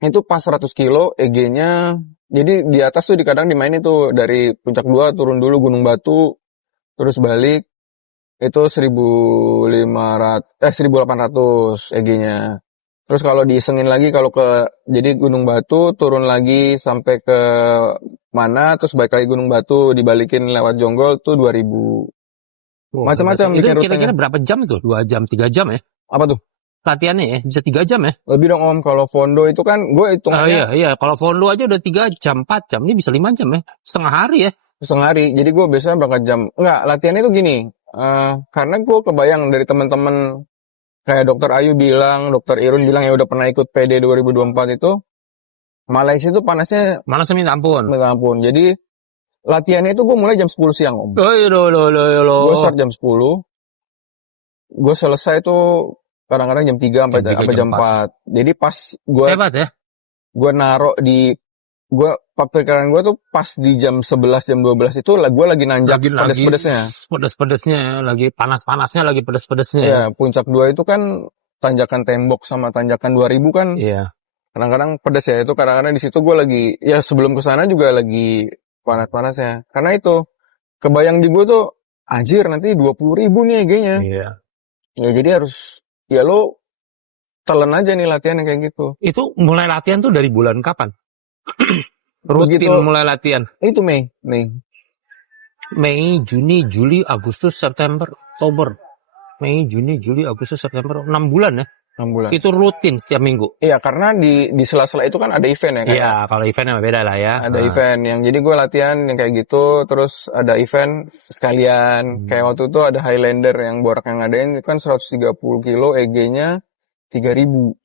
itu pas 100 kilo EG-nya. Jadi di atas tuh kadang dimainin tuh dari Puncak 2 turun dulu Gunung Batu terus balik itu 1.800 EG-nya. Terus kalau diisengin lagi jadi Gunung Batu turun lagi sampai ke mana terus balik lagi Gunung Batu dibalikin lewat Jonggol tuh 2.000. Macam-macam bikin rutenya. Kira-kira berapa jam itu? 2 jam, 3 jam ya? Apa tuh? Latihannya ya, bisa 3 jam ya? Lebih dong Om, kalau fondo itu kan gue hitungannya. Iya, kalau fondo aja udah 3 jam, 4 jam, ini bisa 5 jam ya? Setengah hari ya? Setengah hari, jadi gue biasanya berangkat jam. Enggak, latihannya itu gini, karena gue kebayang dari teman-teman kayak Dokter Ayu bilang, Dokter Irun bilang yang udah pernah ikut PD 2024 itu, Malaysia itu panasnya minta ampun. Minta ampun, jadi latihannya itu gue mulai jam 10 siang Om. Gue start jam 10, gue selesai tuh kadang-kadang jam 3 sampai jam 4. Jadi pas gue hebat ya. Gue naruh di pikiran gue tuh pas di jam 11 jam 12 itu gue lagi nanjak pedes-pedesnya. Pedes-pedesnya, lagi panas-panasnya, lagi pedes-pedesnya. Iya, Puncak 2 itu kan tanjakan tembok sama tanjakan 2000 kan Iya. kadang-kadang pedas ya. Itu kadang-kadang di situ gue lagi, ya sebelum kesana juga lagi panas-panasnya. Karena itu kebayang di gue tuh, anjir nanti 20.000 nih EG-nya. Iya. Ya jadi harus, ya lo telan aja nih latihan yang kayak gitu. Itu mulai latihan tuh dari bulan kapan? Rutin Begitu mulai latihan. itu Mei. Mei, Juni, Juli, Agustus, September, Oktober. Mei, Juni, Juli, Agustus, September. 6 bulan ya? 6 bulan. Itu rutin setiap minggu. Iya, karena di sela-sela itu kan ada event ya, kayak Iya, kalau eventnya beda lah ya. ada event yang jadi gue latihan yang kayak gitu, terus ada event sekalian. Kayak waktu itu ada Highlander yang Borak yang ngadain itu kan 130 kilo, EG-nya 3.000.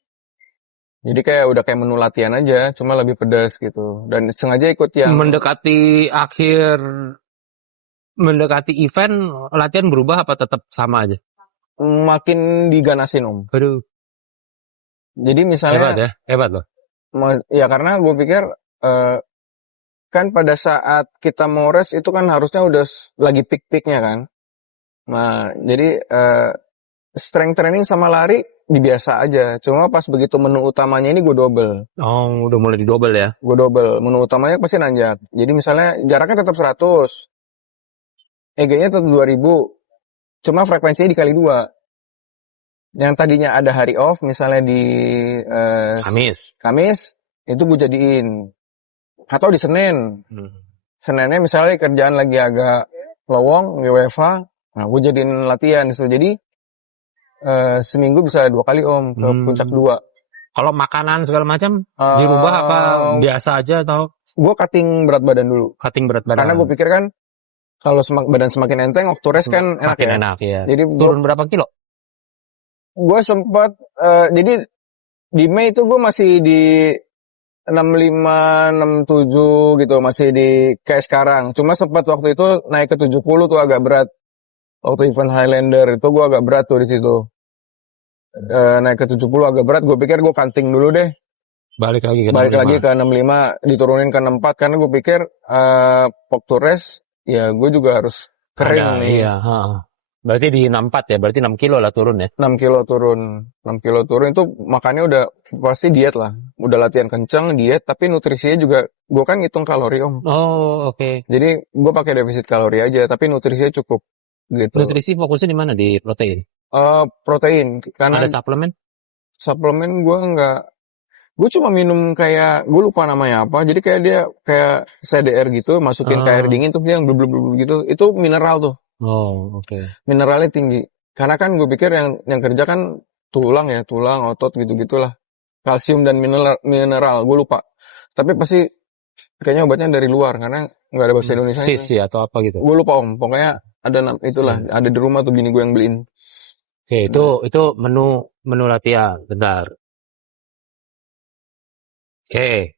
Jadi kayak udah kayak menu latihan aja, cuma lebih pedas gitu. Dan sengaja ikut yang Mendekati event, latihan berubah apa tetap sama aja? makin diganasin Om. Aduh, Jadi hebat misalnya, ya, hebat loh. ya karena gue pikir kan pada saat kita mau rest itu kan harusnya udah lagi peak-peaknya kan. Nah, jadi strength training sama lari biasa aja. Cuma pas begitu menu utamanya ini gue double. Oh, udah mulai didobel ya? Gue double. Menu utamanya pasti nanjak. Jadi misalnya jaraknya tetap 100. EG-nya tetap 2000. Cuma frekuensinya dikali 2. Yang tadinya ada hari off, misalnya di Kamis, itu gue jadiin. Atau di Senin. Seninnya misalnya kerjaan lagi agak lowong, WFH, nah gue jadiin latihan. So, jadi seminggu bisa 2 kali Om, ke puncak 2. Kalau makanan segala macam dirubah apa biasa aja atau? Gue cutting berat badan dulu. Cutting berat badan. Karena gue pikir kan, kalau badan semakin enteng, waktu rest kan enak makin ya. enak ya. Jadi turun berapa kilo? Gue sempat, jadi di Mei itu gue masih di 65, 67 gitu, masih di kayak sekarang. Cuma sempat waktu itu naik ke 70 tuh agak berat. Waktu event Highlander itu gue agak berat tuh di situ. Naik ke 70 agak berat, gue pikir gue cutting dulu deh. Balik lagi ke 65, diturunin ke 64 karena gue pikir waktu rest ya gue juga harus kering nih. Iya, berarti di 64 ya, berarti 6 kilo lah turun ya. 6 kilo turun itu makannya udah pasti diet lah. Udah latihan kenceng, diet, tapi nutrisinya juga gue kan ngitung kalori Om. Oh, oke. Jadi gue pakai defisit kalori aja, tapi nutrisinya cukup gitu. Nutrisi fokusnya di mana? Di protein? Protein. Karena ada suplemen? Suplemen gue enggak. Gue cuma minum kayak, gue lupa namanya apa. Jadi kayak dia kayak CDR gitu, masukin ke air dingin tuh dia yang blub gitu. Itu mineral tuh. Oh, oke. Mineralnya tinggi. Karena kan gue pikir yang kerja kan tulang, otot gitu-gitulah. Kalsium dan mineral, gue lupa. Tapi pasti kayaknya obatnya dari luar karena nggak ada bahasa Indonesia. Sis ya atau apa gitu. Gue lupa Om. Pokoknya ada itulah, ada di rumah tuh bini gue yang beliin. Oke, itu menu latihan. Bentar. Oke,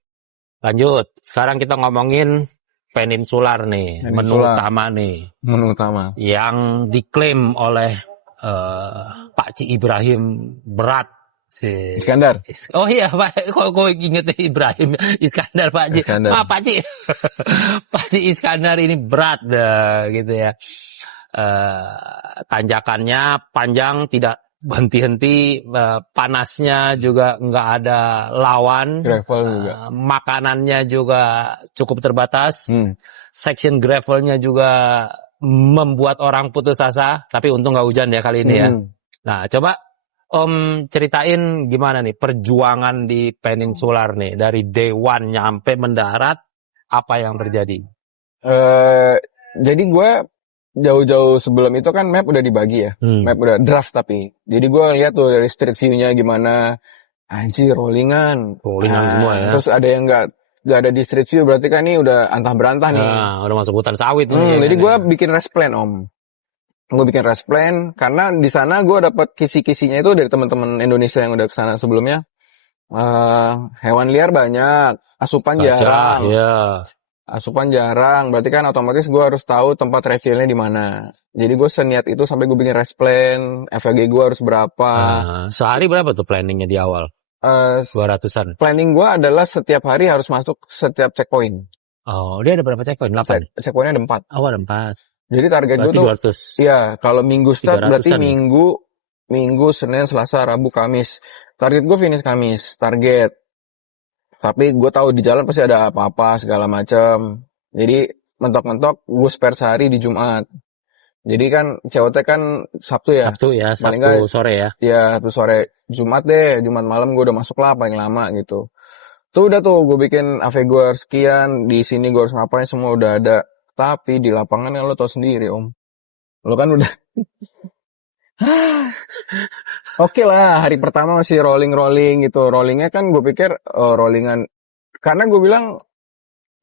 lanjut. Sekarang kita ngomongin peninsular nih, menu utama nih. Menu utama. Yang diklaim oleh Pak Ci Ibrahim berat sih. Iskandar. Oh iya, Pak. Kok inget Ibrahim Iskandar Pak Ci. Maaf Pak Ci. Pak Ci Iskandar ini berat gitu ya. Tanjakannya panjang, tidak henti-henti, panasnya juga nggak ada lawan, gravel juga. Makanannya juga cukup terbatas, section gravelnya juga membuat orang putus asa, tapi untung nggak hujan ya kali ini ya. Nah, coba Om ceritain gimana nih perjuangan di peninsular nih dari day one nyampe mendarat, apa yang terjadi? Jadi gue jauh-jauh sebelum itu kan map udah dibagi ya. Map udah draft tapi. Jadi gue lihat tuh dari street view-nya gimana. Anjir, rollingan semua ya. Terus ada yang nggak ada di street view, berarti kan ini udah antah-berantah nih. Udah masuk hutan sawit nih. Jadi gue bikin rest plan Om. Gue bikin rest plan karena di sana gue dapat kisi-kisinya itu dari teman-teman Indonesia yang udah kesana sebelumnya. Hewan liar banyak, asupan jarang. Iya. Asupan jarang, berarti kan otomatis gue harus tahu tempat refillnya di mana. Jadi gue seniat itu sampai gue bikin rest plan, FAG gue harus berapa. Sehari berapa tuh planningnya di awal? 200-an. Planning gue adalah setiap hari harus masuk setiap checkpoint. Oh, dia ada berapa checkpoint? 8? Checkpointnya ada 4. Oh, ada 4. Jadi target gue tuh, 200. Iya, kalau minggu start berarti minggu Minggu, Senin, Selasa, Rabu, Kamis. Target gue finish Kamis, target. Tapi gue tahu di jalan pasti ada apa-apa segala macam. Jadi mentok-mentok gue spare sehari di Jumat. Jadi kan COT kan Sabtu ya. Sabtu ya, Paling Sabtu nggak sore ya. ya Sabtu sore, Jumat deh, Jumat malam gue udah masuk lah paling lama gitu. Tuh udah tuh gue bikin AV gue harus sekian, di sini gue harus ngapain semua udah ada. Tapi di lapangan yang lo tau sendiri Om. Lo kan udah oke lah, hari pertama masih rolling-rolling gitu. Rollingnya kan gue pikir rollingan, karena gue bilang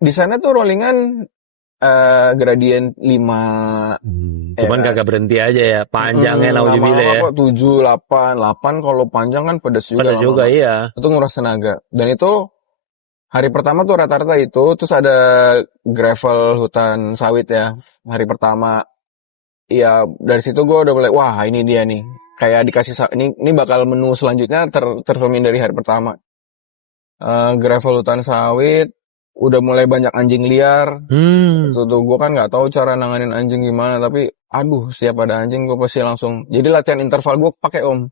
di sana tuh rollingan gradien 5 Cuman kagak berhenti aja ya. Panjangnya naujubillah ya. lama-lama kok 7, 8. 8 kalau panjang kan pedas juga Pada juga lama-lama. iya. Itu nguras tenaga. Dan itu hari pertama tuh rata-rata itu, terus ada gravel hutan sawit ya. Hari pertama. Ya dari situ gue udah mulai, wah ini dia nih. Kayak dikasih, ini bakal menu selanjutnya tercermin dari hari pertama. Gravel hutan sawit, udah mulai banyak anjing liar. Tuh gue kan nggak tahu cara nanganin anjing gimana, tapi aduh setiap ada anjing gue pasti langsung. Jadi latihan interval gue pakai Om.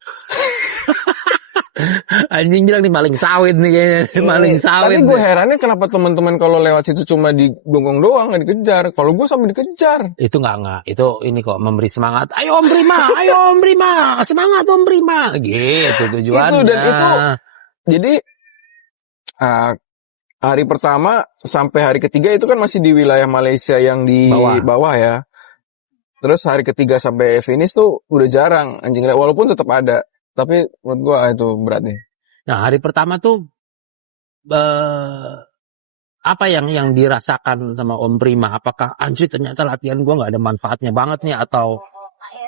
Anjing bilang nih maling sawit nih kayaknya. Maling sawit. Tapi gue herannya kenapa teman-teman kalau lewat situ cuma digonggong doang, nggak dikejar. Kalau gue sampai dikejar. Itu nggak. Itu ini kok memberi semangat. Ayo Om Prima, ayo Om Prima, semangat Om Prima. Gitu tujuannya. Itu dan itu. Jadi hari pertama sampai hari ketiga itu kan masih di wilayah Malaysia yang di bawah ya. Terus hari ketiga sampai finish tuh udah jarang anjing liar, walaupun tetap ada. Tapi menurut gue itu berat nih. Nah hari pertama tuh apa yang dirasakan sama Om Prima? Apakah anjir ternyata latihan gue nggak ada manfaatnya banget nih, atau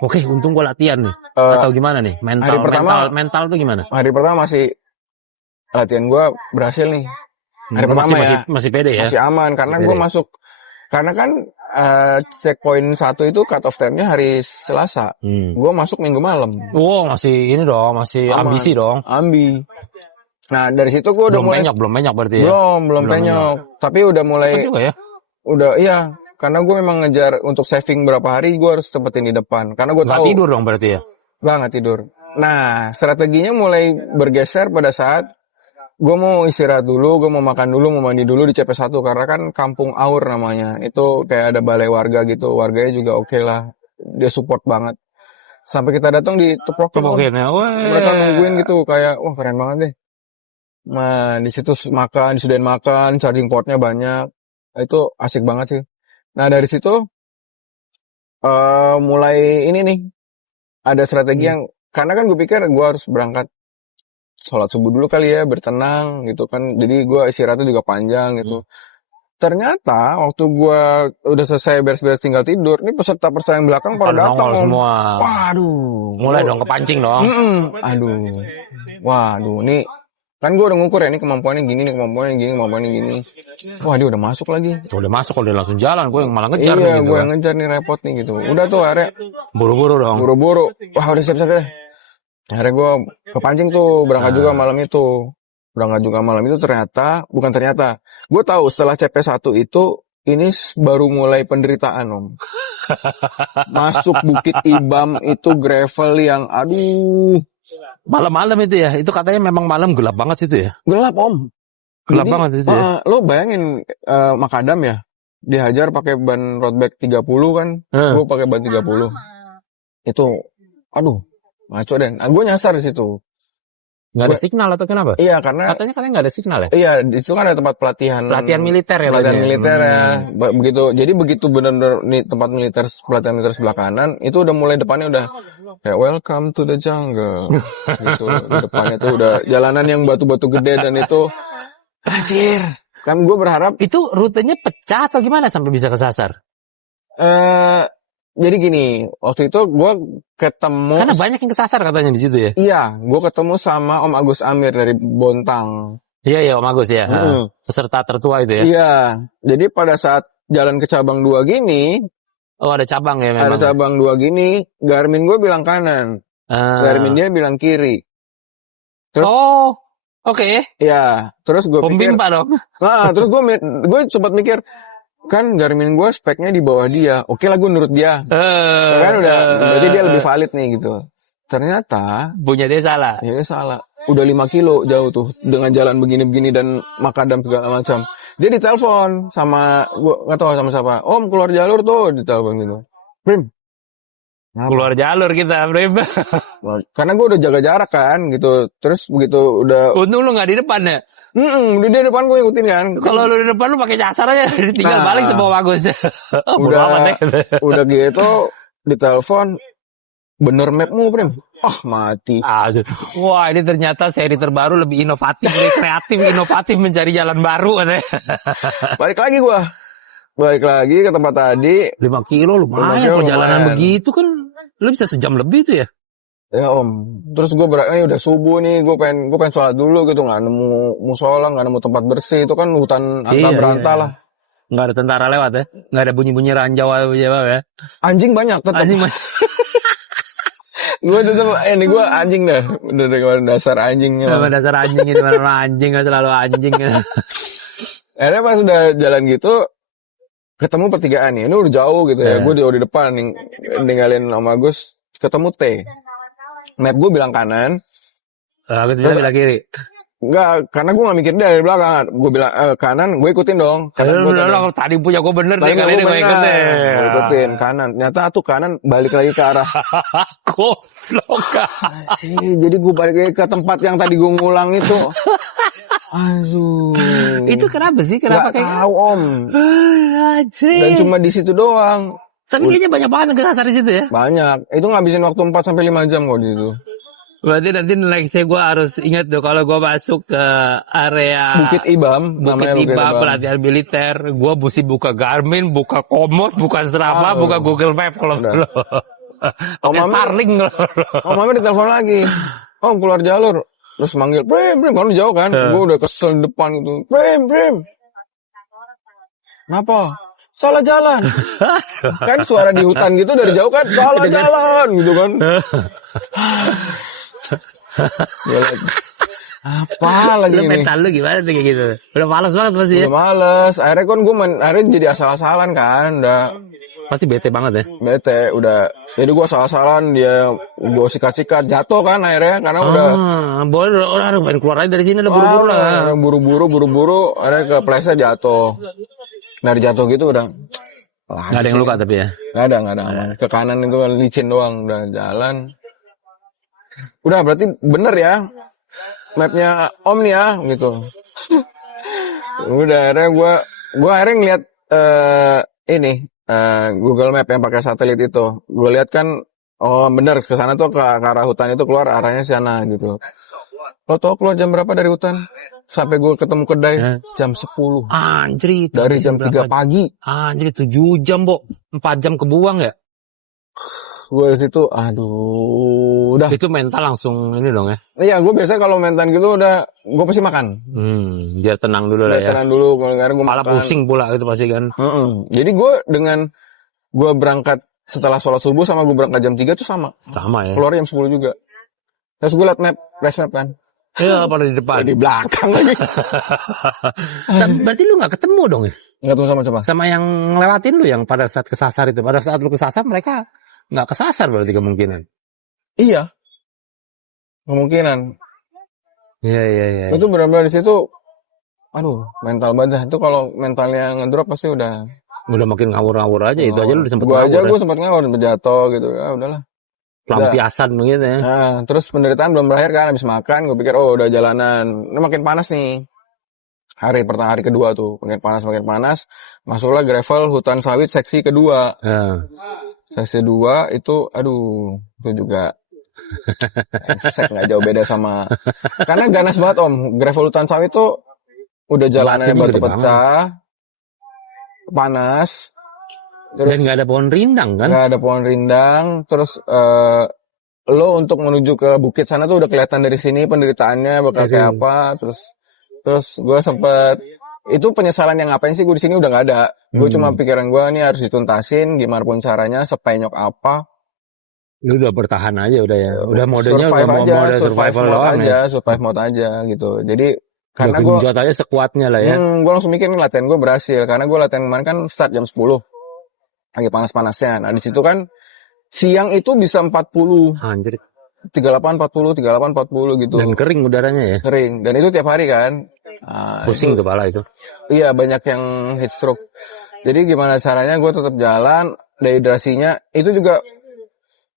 oke untung gue latihan nih, atau gimana nih mental tuh gimana? Hari pertama masih latihan gue berhasil nih. Hari pertama masih pede ya, masih aman karena gue masuk, karena kan checkpoint 1 itu cut off time-nya hari Selasa. Gue masuk Minggu malam. Wow, masih ini dong, masih aman. Ambisi dong. Nah, dari situ gue udah mulai belum banyak berarti ya. Belum penyok. Tapi udah mulai juga ya. Udah iya, karena gue memang ngejar untuk saving berapa hari gue harus sempetin di depan. Karena gue tahu. Nggak tidur dong berarti ya. Nggak tidur. Nah, strateginya mulai bergeser pada saat gue mau istirahat dulu, gue mau makan dulu, mau mandi dulu di CP1 karena kan Kampung Aur namanya. Itu kayak ada balai warga gitu. Warganya juga oke lah. Dia support banget. Sampai kita datang di teprokin ya. Mereka nungguin gitu kayak wah keren banget deh. Nah, di situ makan, disediain makan, charging portnya banyak. Itu asik banget sih. Nah, dari situ mulai ini nih. Ada strategi yang karena kan gue pikir gue harus berangkat sholat subuh dulu kali ya, bertenang gitu kan. Jadi gue istirahatnya juga panjang gitu. Ternyata waktu gue udah selesai beres-beres tinggal tidur, ini peserta-peserta yang belakang pada datang semua. Waduh. Mulai dong kepancing dong. Aduh. Waduh, ini kan gue udah ngukur ya, ini kemampuannya gini, nih kemampuannya gini, kemampuannya gini. Wah, dia udah masuk lagi. Udah masuk, udah langsung jalan. Gue yang malah ngejar iya, gitu. Gue yang ngejar nih, repot nih gitu. Udah tuh akhirnya buru-buru dong. Buru-buru. Wah, udah siap-siap deh. Akhirnya gue kepancing tuh, berangkat juga malam itu. Bukan ternyata. Gue tahu setelah CP1 itu, ini baru mulai penderitaan, Om. Masuk Bukit Ibam itu gravel yang, aduh. Malam-malam itu ya, itu katanya memang malam gelap banget situ ya? Gelap Om. Gelap banget itu ya? Lo bayangin Makadam ya, dihajar pakai ban road bike 30 kan, gue pakai ban 30. Itu, aduh, ngaco deh. Nah, gue nyasar di situ. Nggak ada signal atau kenapa? Iya, karena katanya nggak ada signal ya? Iya, di situ kan ada tempat pelatihan militer ya. Pelatihan militer ya. Begitu benar-benar nih tempat pelatihan militer sebelah kanan, itu udah mulai depannya udah kayak welcome to the jungle. Gitu. Di depannya tuh udah jalanan yang batu-batu gede dan itu anjir. Kan gue berharap itu rutenya pecah atau gimana sampai bisa kesasar? Jadi gini, waktu itu gue ketemu... Karena banyak yang kesasar katanya di situ ya? Iya, gue ketemu sama Om Agus Amir dari Bontang. Iya, Om Agus ya. Peserta tertua itu ya? Iya, jadi pada saat jalan ke cabang 2 gini... Oh, ada cabang ya memang? Ada cabang 2 gini, Garmin gue bilang kanan. Garmin dia bilang kiri. Terus, oke. Iya, terus gue pikir... Pembimpa dong. Nah, terus gue sempat mikir... Kan Garmin gue speknya di bawah dia. Oke lah gue nurut dia. Ya kan udah berarti dia lebih valid nih gitu. ternyata Punya dia salah. ya salah. Udah 5 kilo jauh tuh dengan jalan begini-begini dan makadam segala macam. Dia ditelepon sama gua nggak tahu sama siapa. Om keluar jalur tuh ditelepon gitu. Prim, kenapa? Keluar jalur kita, Brim. Karena gue udah jaga jarak kan gitu. Terus begitu udah Untung lu nggak di depan ya. udah di depan gue ikutin kan. Kalau lu di depan lu pakai nyasar aja, tinggal Nah. balik semua bagus. Bodo amat deh. Udah gitu ditelepon, bener mapmu Prim. Mati. Aduh. Wah, ini ternyata seri terbaru lebih inovatif, lebih kreatif, inovatif mencari jalan baru katanya. Balik lagi ke tempat tadi. 5 kilo 5 lumayan, kilo perjalanan lumayan. begitu kan lu bisa sejam lebih tuh ya. Ya om, terus gue udah subuh nih, gue pengen sholat dulu gitu, nggak nemu musola, nggak nemu tempat bersih, itu kan hutan anta beranta lah. Nggak ada tentara lewat ya, nggak ada bunyi-bunyi ranjau ya. Anjing banyak tetap. Anjing Gue tetap, ini gue anjing dah, bener dasar anjingnya. Sama dasar anjing ini mana anjing, nggak selalu anjing. Akhirnya pas udah jalan gitu, ketemu pertigaan nih, ini udah jauh gitu ya, gue di depan nih, ninggalin Om Agus, ketemu T. Map gue bilang kanan. Agus bilang kiri. Enggak, karena gue gak mikir dia dari belakang. Gue bilang kanan, gue ikutin dong. Kalau tadi punya gue bener deh, kali ini gue ikutin. Gue ikutin kanan. Ternyata tuh kanan balik lagi ke arah. Goblok. Jadi gue balik lagi ke tempat yang tadi gue ngulang itu. Aduh. Itu kenapa sih? Kenapa Gak kayak tahu om. Dan cuma di situ doang. Tapi kayaknya banyak banget yang kesasar di situ ya. Banyak. Itu ngabisin waktu 4-5 jam kok di situ. Berarti nanti nextnya gue harus ingat tuh kalau gue masuk ke area Bukit Ibam, Bukit Ibam pelatihan militer, gue mesti buka Garmin, buka Komoot, buka Strava, buka Google Map kalau perlu. Pakai Starlink kalau. Om Mama ditelepon lagi. Om keluar jalur. Terus manggil, Prim, kan jauh kan? Gue udah kesel di depan gitu. Prim. Kenapa? Salah jalan. Kan suara di hutan gitu dari jauh kan, salah jalan gitu kan. Apa lagi lu ini? mental lu gimana tuh kayak gitu? Udah malas banget pasti ya? Udah males. Akhirnya kan akhirnya jadi asal-asalan kan. Udah pasti bete banget ya? Bete, udah. Jadi gue asal-asalan, gue sikat-sikat. Jatuh kan akhirnya, karena udah. Boleh, orang pengen keluar aja dari sini, udah buru-buru lah. Buru-buru, akhirnya kepleset jatuh. Dari jatuh gitu udah. Nggak ada yang luka tapi ya? Nggak ada aman. Ke kanan itu kan licin doang, udah jalan. Udah berarti bener ya. Mapnya Om nih ya, gitu. Udah akhirnya gue akhirnya ngeliat Google Map yang pakai satelit itu. Gue lihat kan, oh bener ke sana tuh ke arah hutan itu keluar arahnya sana gitu. Lo tau keluar jam berapa dari hutan? Sampai gue ketemu kedai jam 10. Anjir. Dari jam 3 pagi. Anjir 7 jam, Bo. 4 jam kebuang ya? Gue di situ, aduh, udah. Itu mental langsung ini dong ya? Iya, gue biasanya kalau mental gitu udah, gue pasti makan. Biar tenang dulu lah ya. Tenang dulu, karena gue malah makan. Pusing pula itu pasti kan. Jadi gue berangkat setelah sholat subuh sama gue berangkat jam 3 tuh sama. Sama ya. Keluar jam 10 juga. Terus gue liat flash map kan. Iya, pada di depan. Di belakang lagi. Berarti lu gak ketemu dong ya? Gak ketemu sama siapa? Sama yang ngelewatin lu yang pada saat kesasar itu. Pada saat lu kesasar mereka gak kesasar berarti kemungkinan. Iya. Kemungkinan. Iya. Itu benar-benar di situ, aduh, mental banget. Itu kalau mentalnya ngedrop pasti udah makin ngawur-ngawur aja. Itu aja lu udah sempet ngawur. Gue sempet ngawur, sempet jatuh gitu. Ya udahlah. Pelampiasan begitu ya. Nah, terus penderitaan belum berakhir kan, habis makan, gue pikir, udah jalanan. Ini makin panas nih. Hari kedua tuh, makin panas. Masuklah gravel hutan sawit seksi kedua. Seksi 2 itu, aduh, itu juga nggak jauh beda sama. Karena ganas banget om, gravel hutan sawit tuh udah jalanannya batu pecah, panas. Terus, dan nggak ada pohon rindang kan? Nggak ada pohon rindang. Terus lo untuk menuju ke bukit sana tuh udah kelihatan dari sini penderitaannya bakal kayak apa. Terus gue sempet itu penyesalan yang ngapain sih gue di sini udah nggak ada. Gue cuma pikiran gue nih harus dituntasin gimana pun caranya sepenyok apa. Lu udah bertahan aja udah ya. Udah modenya survive mode aja gitu. Jadi karena gue genjot aja sekuatnya lah ya. Gue langsung mikir nih latihan gue berhasil karena gue latihan kemarin kan start jam 10. Lagi panas-panasnya. Nah di situ kan siang itu bisa 40. Anjir. 38 40 gitu. Dan kering udaranya ya. Kering. Dan itu tiap hari kan. Nah, Pusing itu, kepala itu. iya banyak yang heat stroke. Jadi gimana caranya gue tetap jalan, dehidrasinya itu juga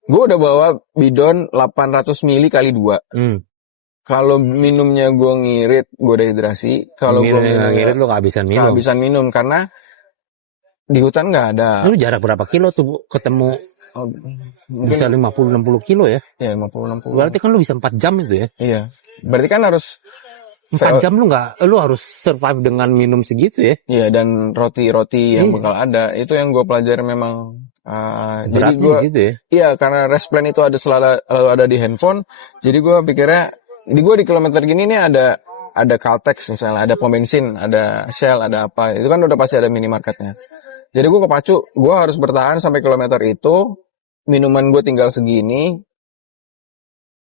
gue udah bawa bidon 800 mili kali 2. Kalau minumnya gue ngirit, gue dehidrasi. Kalau gue Ngirit minumnya lu kehabisan minum. kehabisan minum karena di hutan nggak ada. Lu jarak berapa kilo tuh Bu, ketemu? Oh, Bisa mungkin 50-60 kilo ya. ya 50-60. Berarti kan lu bisa 4 jam itu ya. Iya. Berarti kan harus 4 jam lu harus survive dengan minum segitu ya. Iya, dan roti-roti yang Iya. bakal ada. Itu yang gue pelajari memang. Jadi Beratnya gue, di situ ya. iya karena rest plan itu ada selalu ada di handphone. Jadi gue pikirnya, di kilometer gini nih ada Caltex misalnya, ada pom bensin, ada Shell, ada apa. Itu kan udah pasti ada minimarketnya. Jadi gue kepacu, gue harus bertahan sampai kilometer itu. Minuman gue tinggal segini.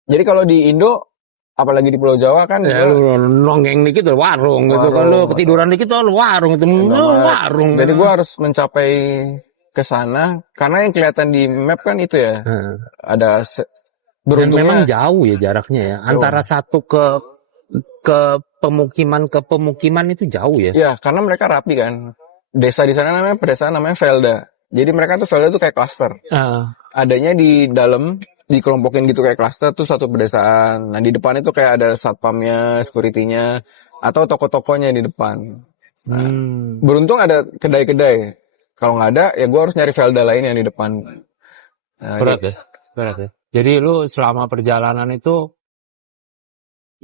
Jadi kalau di Indo, apalagi di Pulau Jawa kan, Ya lu nonggeng dikit tuh warung gitu kan, lu ketiduran dikit tuh warung itu warung. Jadi gue harus mencapai ke sana karena yang kelihatan di map kan itu ya. Ada Dan beruntungnya memang jauh ya jaraknya ya. Antara satu ke pemukiman itu jauh ya. ya karena mereka rapi kan. Desa di sana namanya pedesaan namanya Velda. Jadi mereka tuh Velda tuh kayak klaster. Adanya di dalam dikelompokin gitu kayak klaster tuh satu pedesaan. Nah di depan itu kayak ada satpamnya, security-nya, atau toko-tokonya di depan. Nah, beruntung ada kedai-kedai. Kalau nggak ada, ya gue harus nyari Velda lain yang di depan. Nah, berat ya. Jadi lu selama perjalanan itu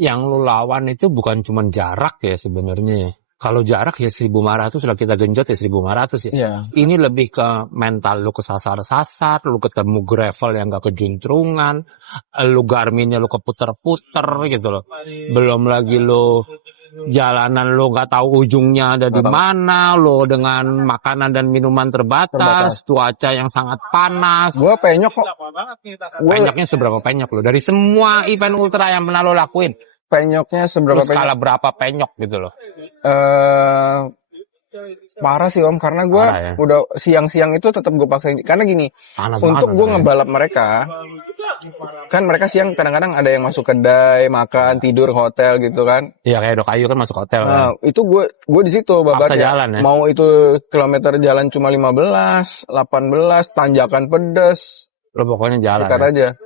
yang lu lawan itu bukan cuma jarak ya sebenarnya ya. Kalau jarak ya 1.500 sudah kita genjot ya 1.500 ya. Iya. Ini lebih ke mental lu kesasar-sasar, lu ketemu gravel yang gak kejuntrongan, lu Garminnya lu keputer-puter gitu loh. Belum lagi lu jalanan lu gak tahu ujungnya ada di mana, lu dengan makanan dan minuman terbatas, cuaca yang sangat panas. Gue penyok kok. Penyoknya seberapa penyok lo? Dari semua event ultra yang pernah lo lakuin, Penyoknya seberapa lu skala berapa penyok gitu loh? Parah sih Om, karena gue ya? udah siang-siang itu tetap gue paksain. Karena gini, Panas untuk gue ngebalap mereka, kan mereka siang kadang-kadang ada yang masuk kedai, makan, tidur, hotel gitu kan. Iya kayak Dok Ayu kan masuk hotel kan. Nah, itu gue di situ babatnya. jalan, ya? Mau itu kilometer jalan cuma 15, 18, tanjakan pedes. Lo pokoknya jalan. Sikat aja.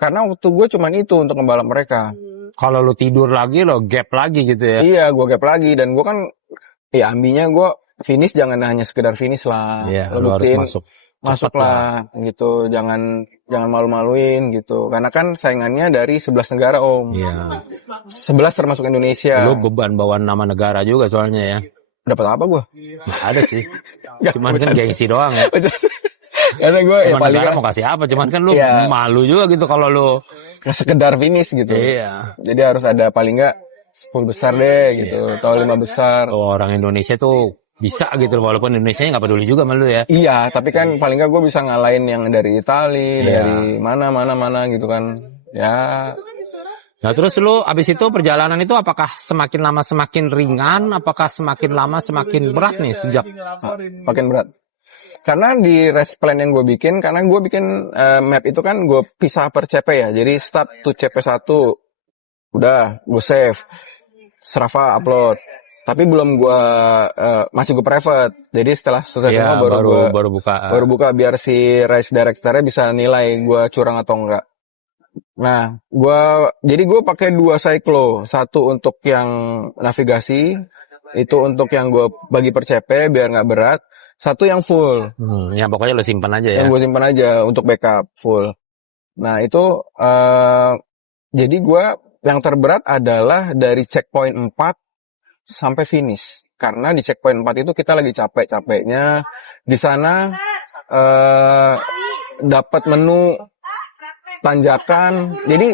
Karena waktu gue cuman itu untuk ngebalap mereka. Kalau lu tidur lagi lo gap lagi gitu ya. Iya, gue gap lagi dan gue kan ya ambinya gue finish jangan hanya sekedar finish lah. Iya, lo harus buktiin masuk lah gitu. Jangan malu-maluin gitu. Karena kan saingannya dari 11 negara Om. Iya. 11 termasuk Indonesia. Lu beban bawa nama negara juga soalnya ya. Dapat apa gue? Nggak ada sih. Cuman kan gengsi doang ya. Karena gue ya paling negara mau kasih apa, cuman kan lu malu juga gitu kalau lu sekedar finish gitu. Iya. Jadi harus ada paling enggak 10 besar deh gitu, atau 5 besar. Orang Indonesia tuh bisa gitu, walaupun Indonesia nggak peduli juga sama lu ya. Iya, tapi kan paling enggak gue bisa ngalahin yang dari Itali, dari mana gitu kan. Ya. Nah terus lu abis itu perjalanan itu apakah semakin lama semakin ringan, apakah semakin lama semakin berat nih sejak? Makin berat. Karena di rest plan yang gue bikin, karena gue bikin map itu kan gue pisah per CP ya. Jadi start to CP1, udah gue save, Strava upload. Tapi belum gue, masih gue private. Jadi setelah selesai semua baru buka biar si race directornya bisa nilai gue curang atau enggak. Nah, jadi gue pakai 2 cyclo, satu untuk yang navigasi, itu untuk yang gue bagi per CP biar nggak berat. Satu yang full. Yang pokoknya lo simpan aja ya. Yang gue simpan aja untuk backup full. Nah itu jadi gue yang terberat adalah dari checkpoint 4 sampai finish. Karena di checkpoint 4 itu kita lagi capek-capeknya. Di sana dapat menu tanjakan. Jadi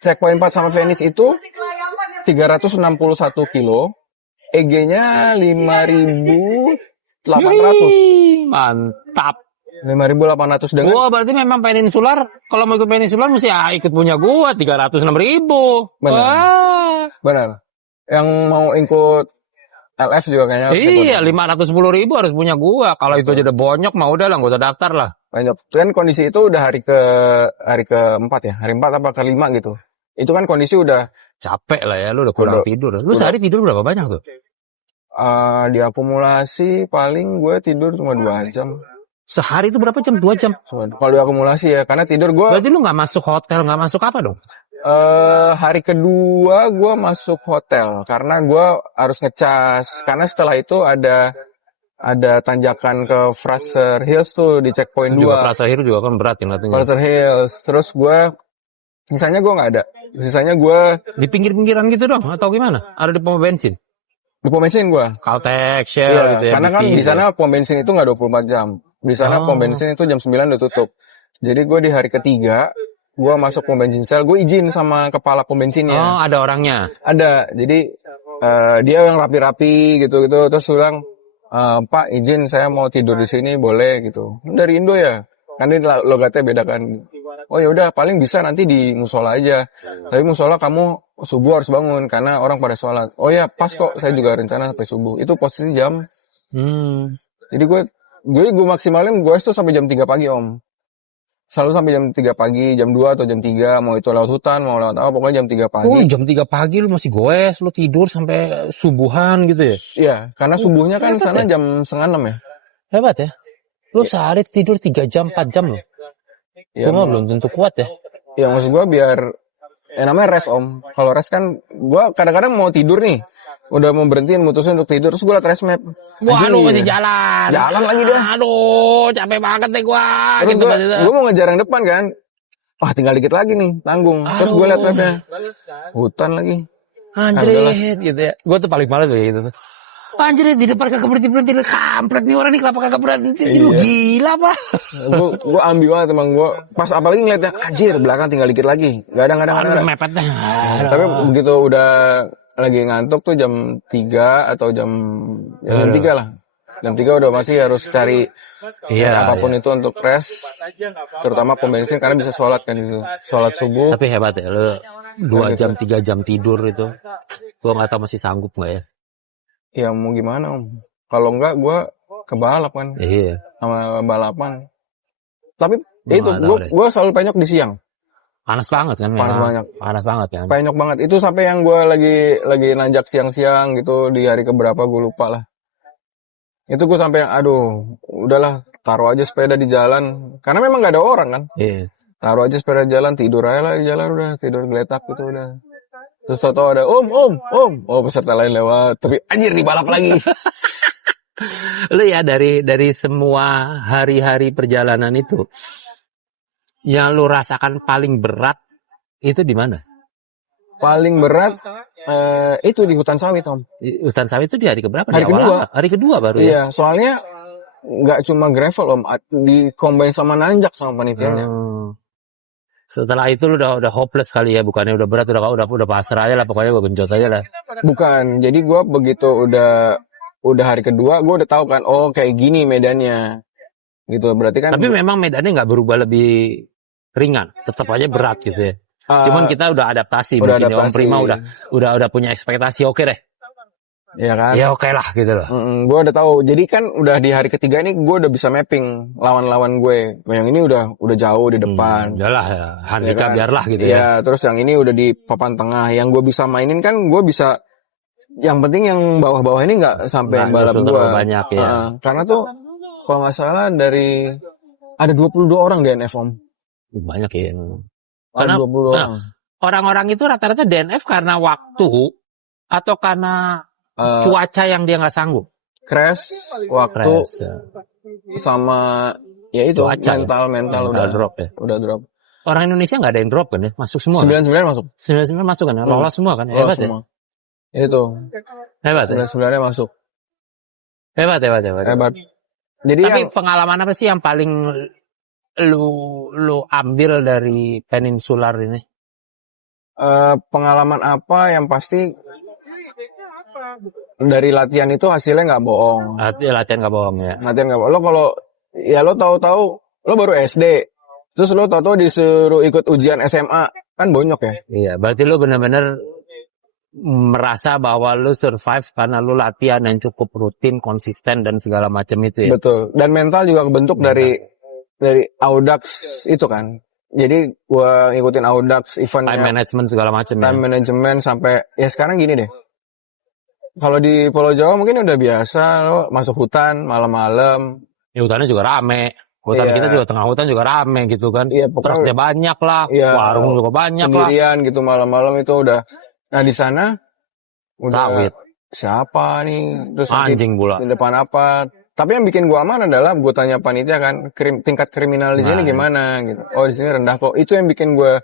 checkpoint 4 sampai finish itu 361 kilo. EG-nya 5.800. Mantap. 5.800 dengan. Wah, berarti memang peninsular. Kalau mau ikut peninsular mesti ikut punya gua 306.000. Benar. Benar. Yang mau ikut LF juga kayaknya harus ikut. Iya, 510.000 harus punya gua. Kalau itu aja udah bonyok mah udah lah, gak usah daftar lah. Banyak. Kan kondisi itu udah hari keempat ya, hari 4 apa kelima gitu. Itu kan kondisi udah Capek lah ya, lu udah kurang tidur. Lu sehari tidur berapa banyak tuh? diakumulasi paling gue tidur cuma 2 jam. Sehari itu berapa jam? 2 jam. Kalau diakumulasi ya, karena tidur gue Berarti lu nggak masuk hotel, nggak masuk apa dong? hari kedua gue masuk hotel karena gue harus ngecas. Karena setelah itu ada tanjakan ke Fraser Hills tuh di checkpoint Juga 2. Plaza Hero juga kan berat ya katanya. Fraser Hills. Terus gue sisanya gue nggak ada. Sisanya gue Di pinggir-pinggiran gitu dong atau gimana? Ada di pom bensin? di pom bensin gue. Caltex, Shell Iya, gitu ya. karena kan BP di gitu. sana pom bensin itu nggak 24 jam. Di sana Oh. pom bensin itu jam 9 udah tutup. Jadi gue di hari ketiga, gue masuk pom bensin Shell, gue izin sama kepala pom Oh, bensinnya. ada orangnya. Ada, jadi dia yang rapi-rapi gitu-gitu, terus bilang, Pak izin saya mau tidur di sini boleh gitu. Dari Indo ya, kan ini logatnya beda kan. Oh ya udah, paling bisa nanti di musola aja. Tapi musola kamu subuh harus bangun karena orang pada sholat. Oh ya pas kok, saya juga rencana sampai subuh. Itu posisi jam. Jadi gue maksimalin gue tuh sampai jam 3 pagi om. Selalu sampai jam 3 pagi, jam 2 atau jam 3, mau itu lewat hutan, mau lewat apa, pokoknya jam 3 Oh, pagi. jam 3 pagi lu masih goes, lu tidur sampai subuhan gitu ya? Iya, karena subuhnya kan hebat sana ya. jam 5:30 ya. Hebat ya. Lu sehari tidur 3 jam, 4 jam loh. Iya, Gua mah belum tentu kuat ya. ya maksud gue biar, namanya rest om. Kalau rest kan, gue kadang-kadang mau tidur nih, udah mau berhentiin, mutusin untuk tidur, terus gue liat rest map. Wah, Anjir, lu masih jalan. Jalan lagi dah. Aduh, capek banget deh gua. Terus Gitu maksudnya. gue mau ngejar yang depan kan, wah tinggal dikit lagi nih, tanggung. Terus gue liat mapnya, hutan lagi. Anjrit gitu ya. Gua tuh paling males kayak gitu tuh. Anjrit di depan kagak berhenti-berhenti, kampret nih orang nih kenapa kagak berhenti sih, lu Iya. gila apa? Gue ambil banget emang gue. Pas apalagi ngeliatnya, anjir belakang tinggal dikit lagi. Gak ada. Aduh, mepet dah. Tapi begitu udah lagi ngantuk tuh jam 3 atau jam 3 lah. Jam 3 udah masih harus cari apapun itu untuk rest. Terutama pom bensin karena bisa sholat kan itu. Sholat subuh. Tapi hebat ya, lu 2 jam, 3 jam tidur itu. Gua nggak tahu masih sanggup nggak ya. Ya mau gimana om. Kalau enggak gue ke balap kan. Iya. Sama balapan. Tapi Gua itu nggak tahu deh. gue selalu penyok di siang. Panas banget kan? Panas memang. banget. Panas banget kan? Penyok banget. Itu sampai yang gue lagi nanjak siang-siang gitu di hari keberapa gue lupa lah. Itu gue sampai aduh, udahlah taruh aja sepeda di jalan. Karena memang gak ada orang kan. Iya. Taruh aja sepeda di jalan, tidur aja lah di jalan udah, tidur geletak gitu udah. Terus tau ada om. Oh peserta lain lewat, tapi anjir dibalap lagi. Lu ya dari semua hari-hari perjalanan itu, yang lu rasakan paling berat itu di mana? Paling berat itu di hutan sawit om. Hutan sawit itu di hari keberapa? Hari Di awal kedua. apa? Hari kedua baru ya? Iya, soalnya nggak cuma gravel om, di combine sama nanjak sama panitianya. Setelah itu lu udah hopeless kali ya, bukannya udah berat, udah pasrah aja lah, pokoknya gue genjot aja lah. Bukan, jadi gue begitu udah hari kedua, gue udah tahu kan, oh kayak gini medannya, gitu. Berarti kan. Tapi memang medannya nggak berubah lebih ringan, tetap aja berat gitu ya. Cuman kita udah adaptasi, udah mungkin adaptasi. Om Prima udah punya ekspektasi oke deh. Ya kan? Ya oke lah gitu loh. Gue udah tahu. Jadi kan udah di hari ketiga ini gue udah bisa mapping lawan-lawan gue. Yang ini udah jauh di depan. Udahlah ya, handicap Ya kan? biarlah gitu ya. Ya, terus yang ini udah di papan tengah. Yang gue bisa mainin kan gue bisa. Yang penting yang bawah-bawah ini nggak sampai Nggak balap nyusul gue. terlalu banyak ya. Karena tuh kalau nggak salah ada 22 orang di NF om. Banyak ya. Ada Karena 22 orang. Orang-orang itu rata-rata DNF karena waktu atau karena cuaca yang dia nggak sanggup. Crash, waktu, Crash, ya. sama ya itu Cuaca, mental udah drop ya. Udah drop. Orang Indonesia nggak ada yang drop kan ya? Masuk semua. 99 masuk. 99 masuk kan? Lolos semua kan? Lolos Hebat semua. Itu. Hebat ya? 99-nya masuk. Hebat. Hebat. Jadi Tapi yang pengalaman apa sih yang paling lu ambil dari peninsular ini? pengalaman apa yang pasti dari latihan itu hasilnya nggak bohong. Latihan nggak bohong ya. Latihan nggak bohong. Lo kalau ya lo tahu-tahu lo baru SD, terus lo tahu-tahu disuruh ikut ujian SMA kan bonyok ya. Iya, berarti lu benar-benar merasa bahwa lu survive karena lu latihan yang cukup rutin, konsisten dan segala macam itu ya. Betul. Dan mental juga kebentuk dari Audax itu kan. Jadi gua ngikutin Audax Time eventnya, management segala macam ya. time management sampai ya sekarang gini deh. Kalau di Pulau Jawa mungkin udah biasa lo masuk hutan malam-malam. Ya, hutannya juga rame. Hutan Iya, kita juga tengah hutan juga rame gitu kan. iya pokoknya Truknya banyak lah, iya warung juga banyak lah. sendirian gitu malam-malam itu udah. Nah di sana udah Sawit, siapa nih terus nanti anjing pula. di depan apa. Tapi yang bikin gua aman adalah gua tanya panitia kan tingkat kriminal di sini Nah, gimana gitu. Oh di sini rendah kok. Itu yang bikin gua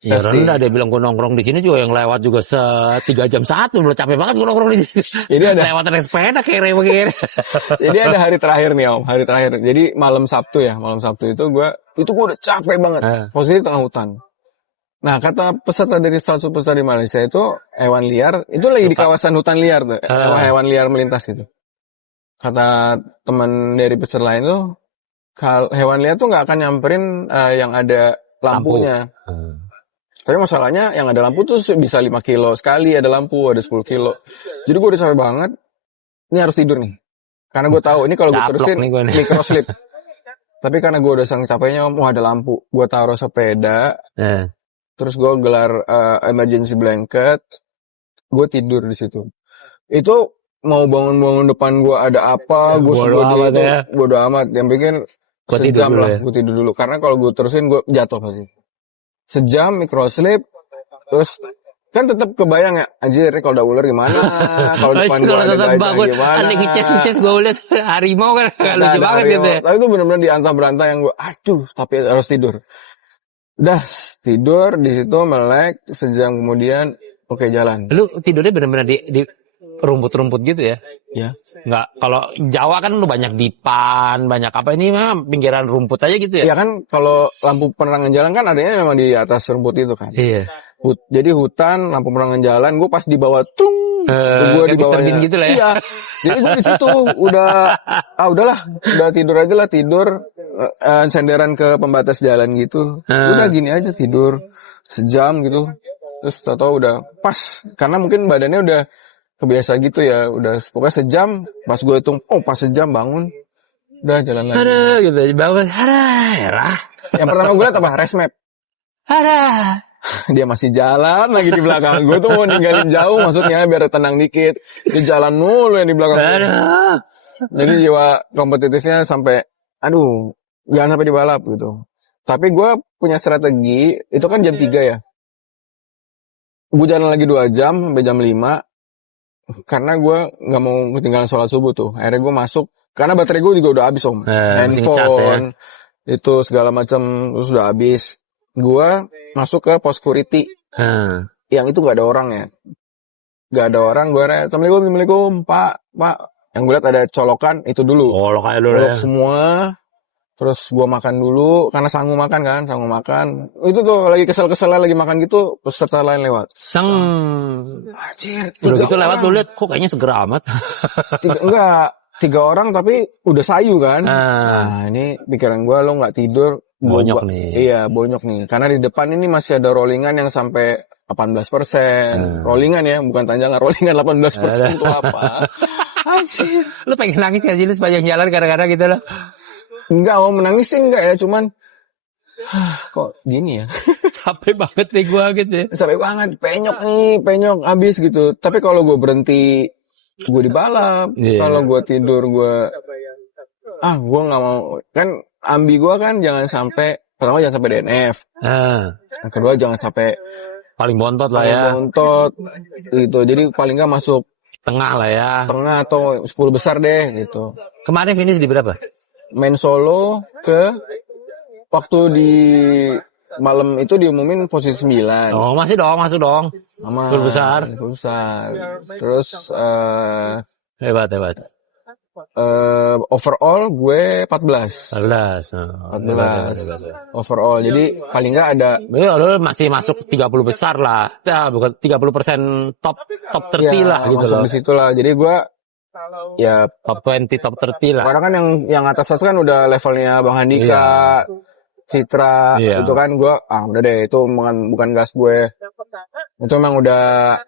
ya safety. rendah, dia bilang gue nongkrong di sini juga yang lewat juga 3 jam 1, udah capek banget gue nongkrong di sini. Jadi ada Lewat naik sepeda kere begini. jadi ada hari terakhir nih Om, hari terakhir. Jadi malam Sabtu itu gua udah capek banget. Eh, Posisi tengah hutan. Nah, kata peserta dari Sal Superstar di Malaysia itu hewan liar, itu lagi di lupa. kawasan hutan liar tuh, hewan Eh, liar melintas gitu. Kata teman dari peserta lain tuh, hewan liar tuh nggak akan nyamperin yang ada lampu. lampunya. Tapi masalahnya yang ada lampu tuh bisa 5 kilo sekali ada lampu, ada 10 kilo. Jadi gue udah capek banget, ini harus tidur nih. Karena gue tahu ini kalau gue Caplok terusin nih gue nih. micro sleep. Tapi karena gue udah saking capeknya, Om, wah ada lampu. Gue taruh sepeda, Eh, terus gue gelar emergency blanket, gue tidur di situ. Itu mau bangun-bangun depan gue ada apa, gue bodo sebodi amat itu, ya. bodo amat. Yang bikin Gue tidur sejam dulu lah, ya. gue tidur dulu. Karena kalau gue terusin gue jatuh pasti. Sejam micro sleep, terus kan tetap kebayang ya, anjir kalau udah ular gimana, kalau depan gue Kalau ada tetap gajah bangun, gimana. ada ngeces gue liat harimau kan, gak Nah, lucu ada banget gitu harimau. ya. Tapi itu benar-benar di antah berantah yang gue, aduh, tapi harus tidur. Udah tidur di situ melek, sejam kemudian, oke jalan. Lu tidurnya bener-bener di rumput-rumput gitu ya? Ya. Nggak, kalau Jawa kan lu banyak dipan, banyak apa, ini mah pinggiran rumput aja gitu ya? Iya kan kalau lampu penerangan jalan kan adanya memang di atas rumput itu kan. Iya. Jadi hutan, lampu penerangan jalan, gue pas di bawah, tung, gue di Kayak Mr. Bean bawahnya. gitu lah ya? Iya. Jadi gue di situ udahlah, udah tidur aja lah tidur, senderan ke pembatas jalan gitu. Udah gini aja tidur sejam gitu. Terus tau udah pas, karena mungkin badannya udah kebiasa gitu ya, udah pokoknya sejam. Pas gue hitung, pas sejam bangun, udah jalan lagi. Ada gitu, bangun, ada, herah, Yang pertama gue liat apa? Race map. ada. Dia masih jalan lagi di belakang gue tuh mau ninggalin jauh maksudnya biar tenang dikit. Dia jalan mulu yang di belakang gue. Ada. Jadi jiwa kompetitifnya sampai aduh jangan sampai dibalap gitu. Tapi gue punya strategi, itu kan jam 3 ya. Gue jalan lagi 2 jam sampai jam 5 karena gue nggak mau ketinggalan sholat subuh tuh. Akhirnya gue masuk karena baterai gue juga udah habis Om. Masih ngecas ya? Handphone itu segala macam terus udah habis. Gue masuk ke pos security yang itu gak ada orang ya. Gak ada orang, gue Assalamualaikum, Pak. Yang gue liat ada colokan, itu dulu. Kolok aja dulu Colok ya. semua, terus gue makan dulu, karena sanggup makan. Itu tuh lagi kesel-keselnya lagi makan gitu, peserta lain lewat. Seng. Anjir, Udah 3 gitu lewat orang. lu liat, kok kayaknya seger amat. Enggak, 3 orang tapi udah sayu kan. Ah. Nah, ini pikiran gue, lo gak tidur. Bonyok nih. Iya, bonyok nih. Karena di depan ini masih ada rollingan yang sampai 18%. Rollingan ya, bukan tanjangan. Rollingan 18% itu apa? Anjir. Lu pengen nangis gak sih lu sepanjang jalan kadang-kadang gitu loh? Enggak, mau menangis sih enggak ya. Cuman, kok gini ya? Capek banget nih gua gitu ya. Sampai banget, penyok habis gitu. Tapi kalau gue berhenti, gue dibalap. Iya. Kalau gue tidur, gue gak mau. Kan ambi gue kan jangan sampai, pertama jangan sampai DNF. Yang kedua jangan sampai Paling bontot lah ya. bontot gitu. Jadi paling nggak masuk Tengah lah ya. tengah atau 10 besar deh gitu. Kemarin finish di berapa? Main solo ke waktu di malam itu diumumin posisi 9. Oh, masih dong, masuk dong. Aman. 10 besar. 10 besar. Terus Hebat. overall gue 14. 14. Oh, 14. hebat. Overall. Jadi paling nggak ada Ya, lu masih masuk 30 besar lah. Ya, bukan 30% top 30 ya, lah gitu masuk loh. di situ lah. Jadi gue ya Top 20, top 30 lah. karena kan yang atas kan udah levelnya Bang Handika, Citra, Iya. itu kan gue udah deh itu bukan gas gue. Itu emang udah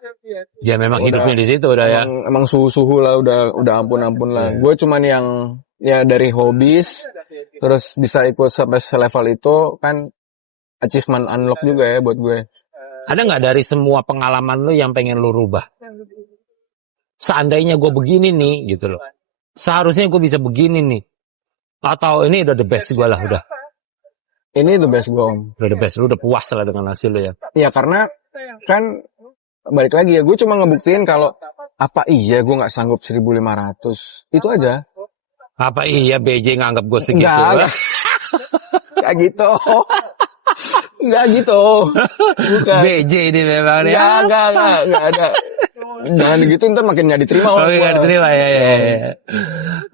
Ya memang udah hidupnya di situ udah ya. emang suhu lah udah ampun lah. Iya. Gue cuman yang ya dari hobis terus bisa ikut sampai selevel itu kan achievement unlock juga ya buat gue. Ada nggak dari semua pengalaman lu yang pengen lu rubah? Seandainya gue begini nih, gitu loh. Seharusnya gue bisa begini nih. Atau ini udah the best gue lah, udah. Ini the best gue Om. Udah the best, lu udah puas lah dengan hasil lu ya. Ya karena kan balik lagi ya gue cuma ngebuktiin kalau apa iya gue nggak sanggup 1.500 itu aja. Apa iya BJ nganggap gue segitu? Nggak gitu. Nggak gitu. Bukan. BJ ini memang ya. Nggak ada. Jangan gitu ntar makin nggak diterima Oh, orang nggak gua. diterima ya.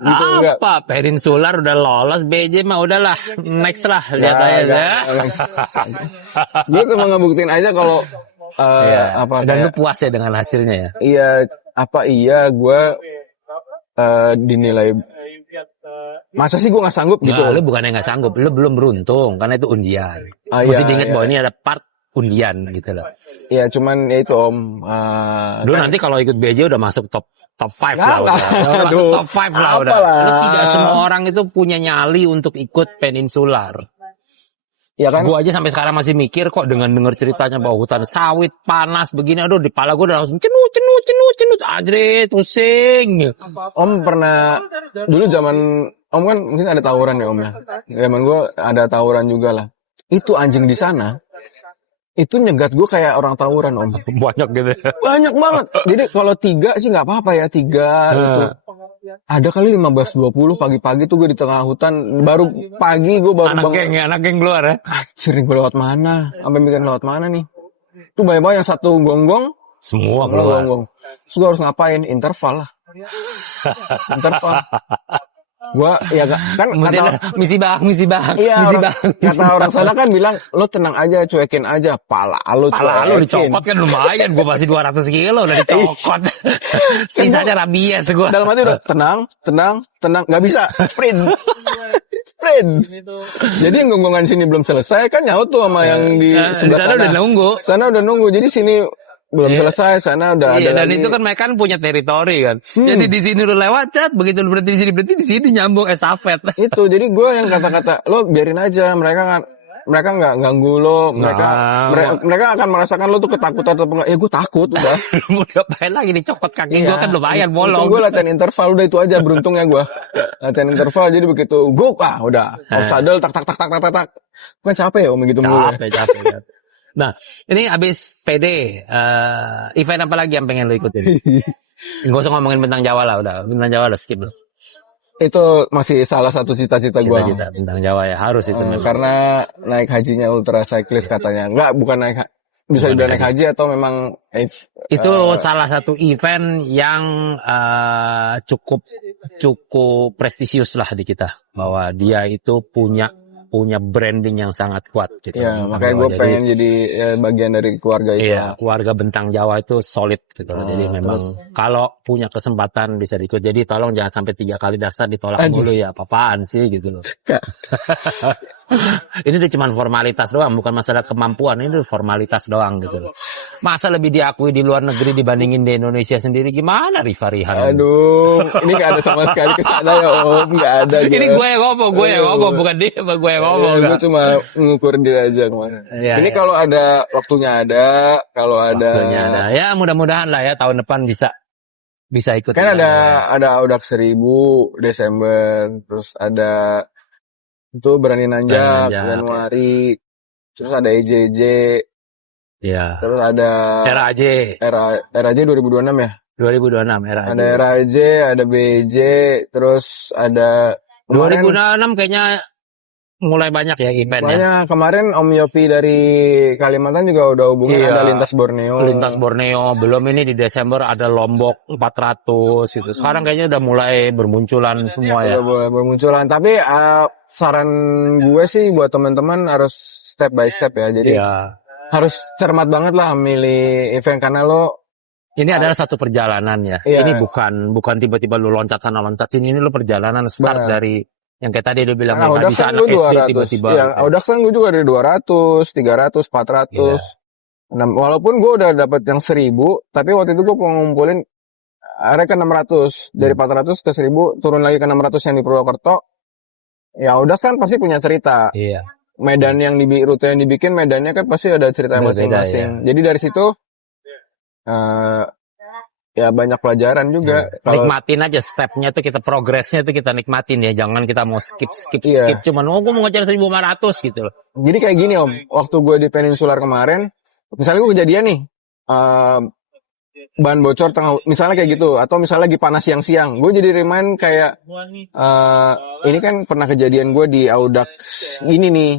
Gitu, enggak. Apa? Peninsular udah lolos, BJ mah udahlah. Next lah, lihat aja ya. Gue cuma ngebuktiin aja kalau Iya. apa Dan lu kayak puas ya dengan hasilnya ya. iya apa iya gue dinilai masa sih gue nggak sanggup gitu. Nah, lu bukannya nggak sanggup, lu belum beruntung karena itu undian. Mesti Iya, diingat iya. bahwa ini ada part undian gitu loh. Ya cuman ya itu Om. Lu Kan- nanti kalau ikut BJ udah masuk top 5 Nggak, lah udah. Udah masuk aduh, top 5 lah udah. apalah. Lu tidak semua orang itu punya nyali untuk ikut peninsular. ya kan Gua aja sampai sekarang masih mikir kok dengan denger ceritanya bahwa hutan sawit panas begini, aduh di kepala gua udah langsung cenut, ajrit, pusing. Om pernah dulu zaman Om kan mungkin ada tawuran ya Om ya. Zaman gue ada tawuran juga lah. Itu anjing di sana itu nyegat gue kayak orang tawuran Om. Banyak gitu. Banyak banget. Jadi kalau 3 sih nggak apa-apa ya 3 itu. Ada kali 15-20 pagi-pagi tuh gue di tengah hutan. Baru pagi gue baru Anak geng keluar ya. Anjir gue lewat mana? Sampai mikir lewat mana nih? Tuh banyak-banyak yang satu gonggong. Semua Kalau keluar. gonggong. Terus gue harus ngapain? Interval lah. Interval. Gua ya kan Misi bang. iya kata orang sana kan bilang lo tenang aja cuekin aja pala lo dicokot kan lumayan, gua masih 200 kilo udah dicokot. Sisanya rabies gua. dalam hati udah tenang nggak bisa sprint jadi yang gonggongan sini belum selesai kan nyaut tuh sama yang di sebelah sana udah nunggu. jadi sini belum selesai sana udah Iya, ada dan lagi. itu kan mereka kan punya teritori kan. Jadi di sini udah lewat cat, begitu lu berhenti di sini nyambung estafet. Itu jadi gue yang kata-kata lo biarin aja mereka nggak ganggu lo mereka akan merasakan lo tuh ketakutan atau enggak ya gue takut udah Mau ngapain lagi dicokot kaki gua kan lumayan bolong. gue latihan interval udah itu aja beruntungnya gue latihan interval jadi begitu gue udah off saddle tak gue kan capek ya om gitu mulu ya. Capek. Nah, ini abis PD, event apa lagi yang pengen lo ikutin? Gak usah ngomongin bintang Jawa lah, udah bintang Jawa udah skip lo. Itu masih salah satu cita-cita gue Cita-cita bintang Jawa ya harus itu memang. karena naik hajinya Ultra Cyclist katanya bukan naik bisa udah naik haji atau memang Itu salah satu event yang cukup prestisius lah di kita, bahwa dia itu punya branding yang sangat kuat gitu. ya makanya gue pengen jadi bagian dari keluarga itu Iya, keluarga bentang Jawa itu solid gitu loh. Jadi memang kalau punya kesempatan bisa diikut. Jadi tolong jangan sampai 3 kali daftar ditolak dulu ya. Apa-apaan sih gitu loh. Ini udah cuma formalitas doang, bukan masalah kemampuan. Ini udah formalitas doang gitu loh. Masa lebih diakui di luar negeri dibandingin di Indonesia sendiri, gimana Rifa Rihan? Aduh, ini gak ada sama sekali kesana ya Om, gak ada. Ini gue yang ngomong, bukan dia, gue yang ngomong. Gue cuma mengukur diri aja kemarin. Iya, Ini kalau ada waktunya kalau ada. Waktunya ada. Ya mudah-mudahan lah ya tahun depan bisa ikut. Kan ada Audax 1000 Desember, terus ada itu Berani Nanjak Januari, terus ada EJJ, ya. terus ada RAJ 2026 ya. 2026 RAJ. Ada RAJ, ada BJ, terus ada 2026 kayaknya mulai banyak ya eventnya. banyak. Kemarin Om Yopi dari Kalimantan juga udah hubungin ada Lintas Borneo. Lintas Borneo, belum ini di Desember ada Lombok 400 gitu. Sekarang kayaknya udah mulai bermunculan semua ya. Udah mulai bermunculan. Tapi saran gue sih buat teman-teman harus step by step ya. Jadi harus cermat banget lah milih event karena lo ini adalah satu perjalanan ya. Iya. Ini bukan tiba-tiba lu loncat sana loncat sini. Ini lu perjalanan start dari yang kayak tadi dia bilang Audax bisa kan anak gue SD 200. tiba-tiba. Ya, Audax kan gue juga dari 200, 300, 400. Walaupun gue udah dapet yang 1000, tapi waktu itu gue mau ngumpulin akhirnya ke 600. Dari 400 ke 1000, turun lagi ke 600 yang di Purwokerto. Ya udah kan pasti punya cerita. Iya. Medan yang rute yang dibikin, medannya kan pasti ada cerita Berbeda, masing-masing. Jadi dari situ eh ya banyak pelajaran juga. Kalau Nikmatin aja stepnya tuh, kita progresnya tuh kita nikmatin ya. Jangan kita mau skip Iya. cuman gue mau ngejar 1.500 gitu loh. Jadi kayak gini Om, waktu gue di Peninsular kemarin, misalnya gue kejadian nih, bahan bocor misalnya kayak gitu, atau misalnya lagi panas siang-siang, gue jadi remind kayak, ini kan pernah kejadian gue di Audax ini nih,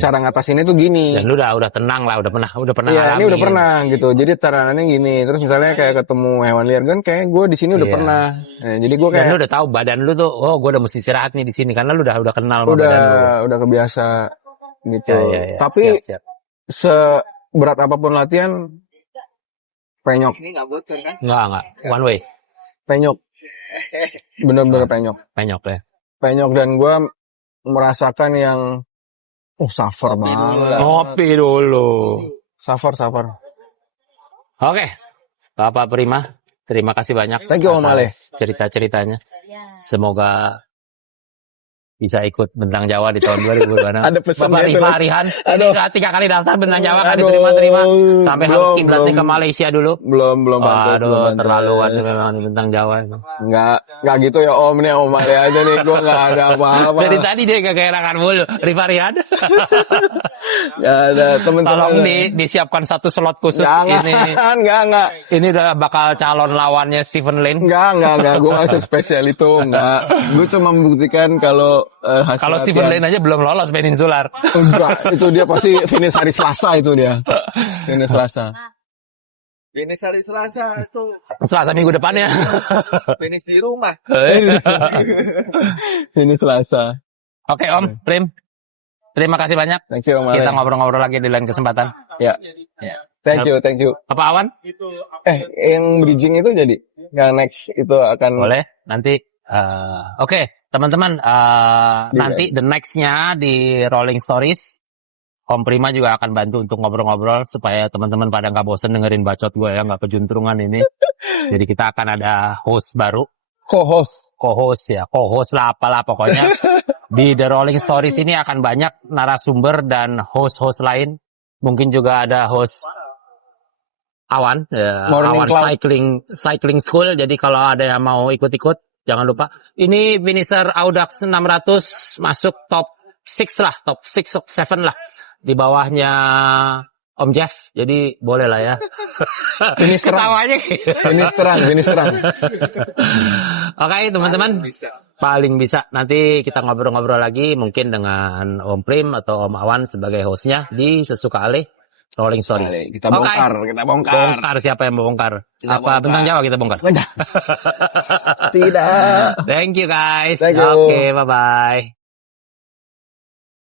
cara ngatasinnya tuh gini. Dan lu udah tenang lah, udah pernah Iya, ini ngalamin. udah pernah gitu. Jadi taranannya gini. Terus misalnya kayak ketemu hewan liar kan, kayak gue di sini udah Iya. pernah. Nah, jadi gue Dan kayak lu udah tahu badan lu tuh, oh gue udah mesti istirahat nih di sini karena lu udah kenal sama badan lu. udah kebiasa gitu. Ya. Tapi Siap. seberat apapun latihan, penyok, Enggak, one way, penyok, bener-bener penyok, penyok ya. penyok, dan gue merasakan yang suffer banget. Ngopi dulu. Suffer. Oke, Bapak Prima, terima kasih banyak. Thank you, Om Ale. atas cerita-ceritanya. Semoga bisa ikut Bentang Jawa di tahun 2026. Ada pesan Bapak gitu Rifa lagi. Arihan, ini Aduh. udah 3 kali daftar Bentang Jawa, kan Aduh. diterima. Sampai harus Belum, kiblat nih ke belum. Malaysia dulu. Belum pantas, belum Aduh, pantas. terlaluan nih memang di Bentang Jawa. Nggak gitu ya Om, nih Om Ale aja nih, gue nggak ada apa-apa. Dari tadi dia kegerangan mulu, Rifa Arihan. Nggak ada temen-temen. Tolong disiapkan satu slot khusus Jangan, ini. nggak. Ini udah bakal calon lawannya Stephen Lane. Nggak. Gue nggak spesial itu, nggak. Gue cuma membuktikan kalau hasil Kalau Stephen latihan- Lane aja belum lolos Peninsular. Enggak, itu dia pasti finish hari Selasa itu dia. Finish Selasa. Finish hari Selasa itu Selasa minggu depan ya. finish di rumah. Finish Selasa. Oke Om, Prim. Terima kasih banyak. Thank you Om Ale. Kita ngobrol-ngobrol lagi di lain kesempatan. Ya. Thank you. Apa Awan? Yang bridging itu jadi? Yang next itu akan Boleh. Nanti. Oke, teman-teman. Nanti the next-nya di Rolling Stories, Om Prima juga akan bantu untuk ngobrol-ngobrol supaya teman-teman pada nggak bosen dengerin bacot gue ya, nggak kejuntrungan ini. Jadi kita akan ada host baru. Co-host lah, apalah pokoknya. Di The Rolling Stories ini akan banyak narasumber dan host-host lain. Mungkin juga ada host Awan, Morning Awan Cloud. cycling school. Jadi kalau ada yang mau ikut-ikut, jangan lupa. Ini finisher Audax 600 masuk top 6 lah, top 6 top 7 lah. Di bawahnya Om Jeff. Jadi boleh lah ya. finish terang. Ketawanya. Finish terang. Oke, teman-teman. Paling bisa. Nanti kita ngobrol-ngobrol lagi mungkin dengan Om Prim atau Om Awan sebagai hostnya di Sesuka Ale Rolling Stories. Kita bongkar. Bongkar siapa yang mau bongkar? Kita Apa bongkar. Bentang Jawa kita bongkar? Tidak. Thank you guys. Thank you. Oke, bye-bye.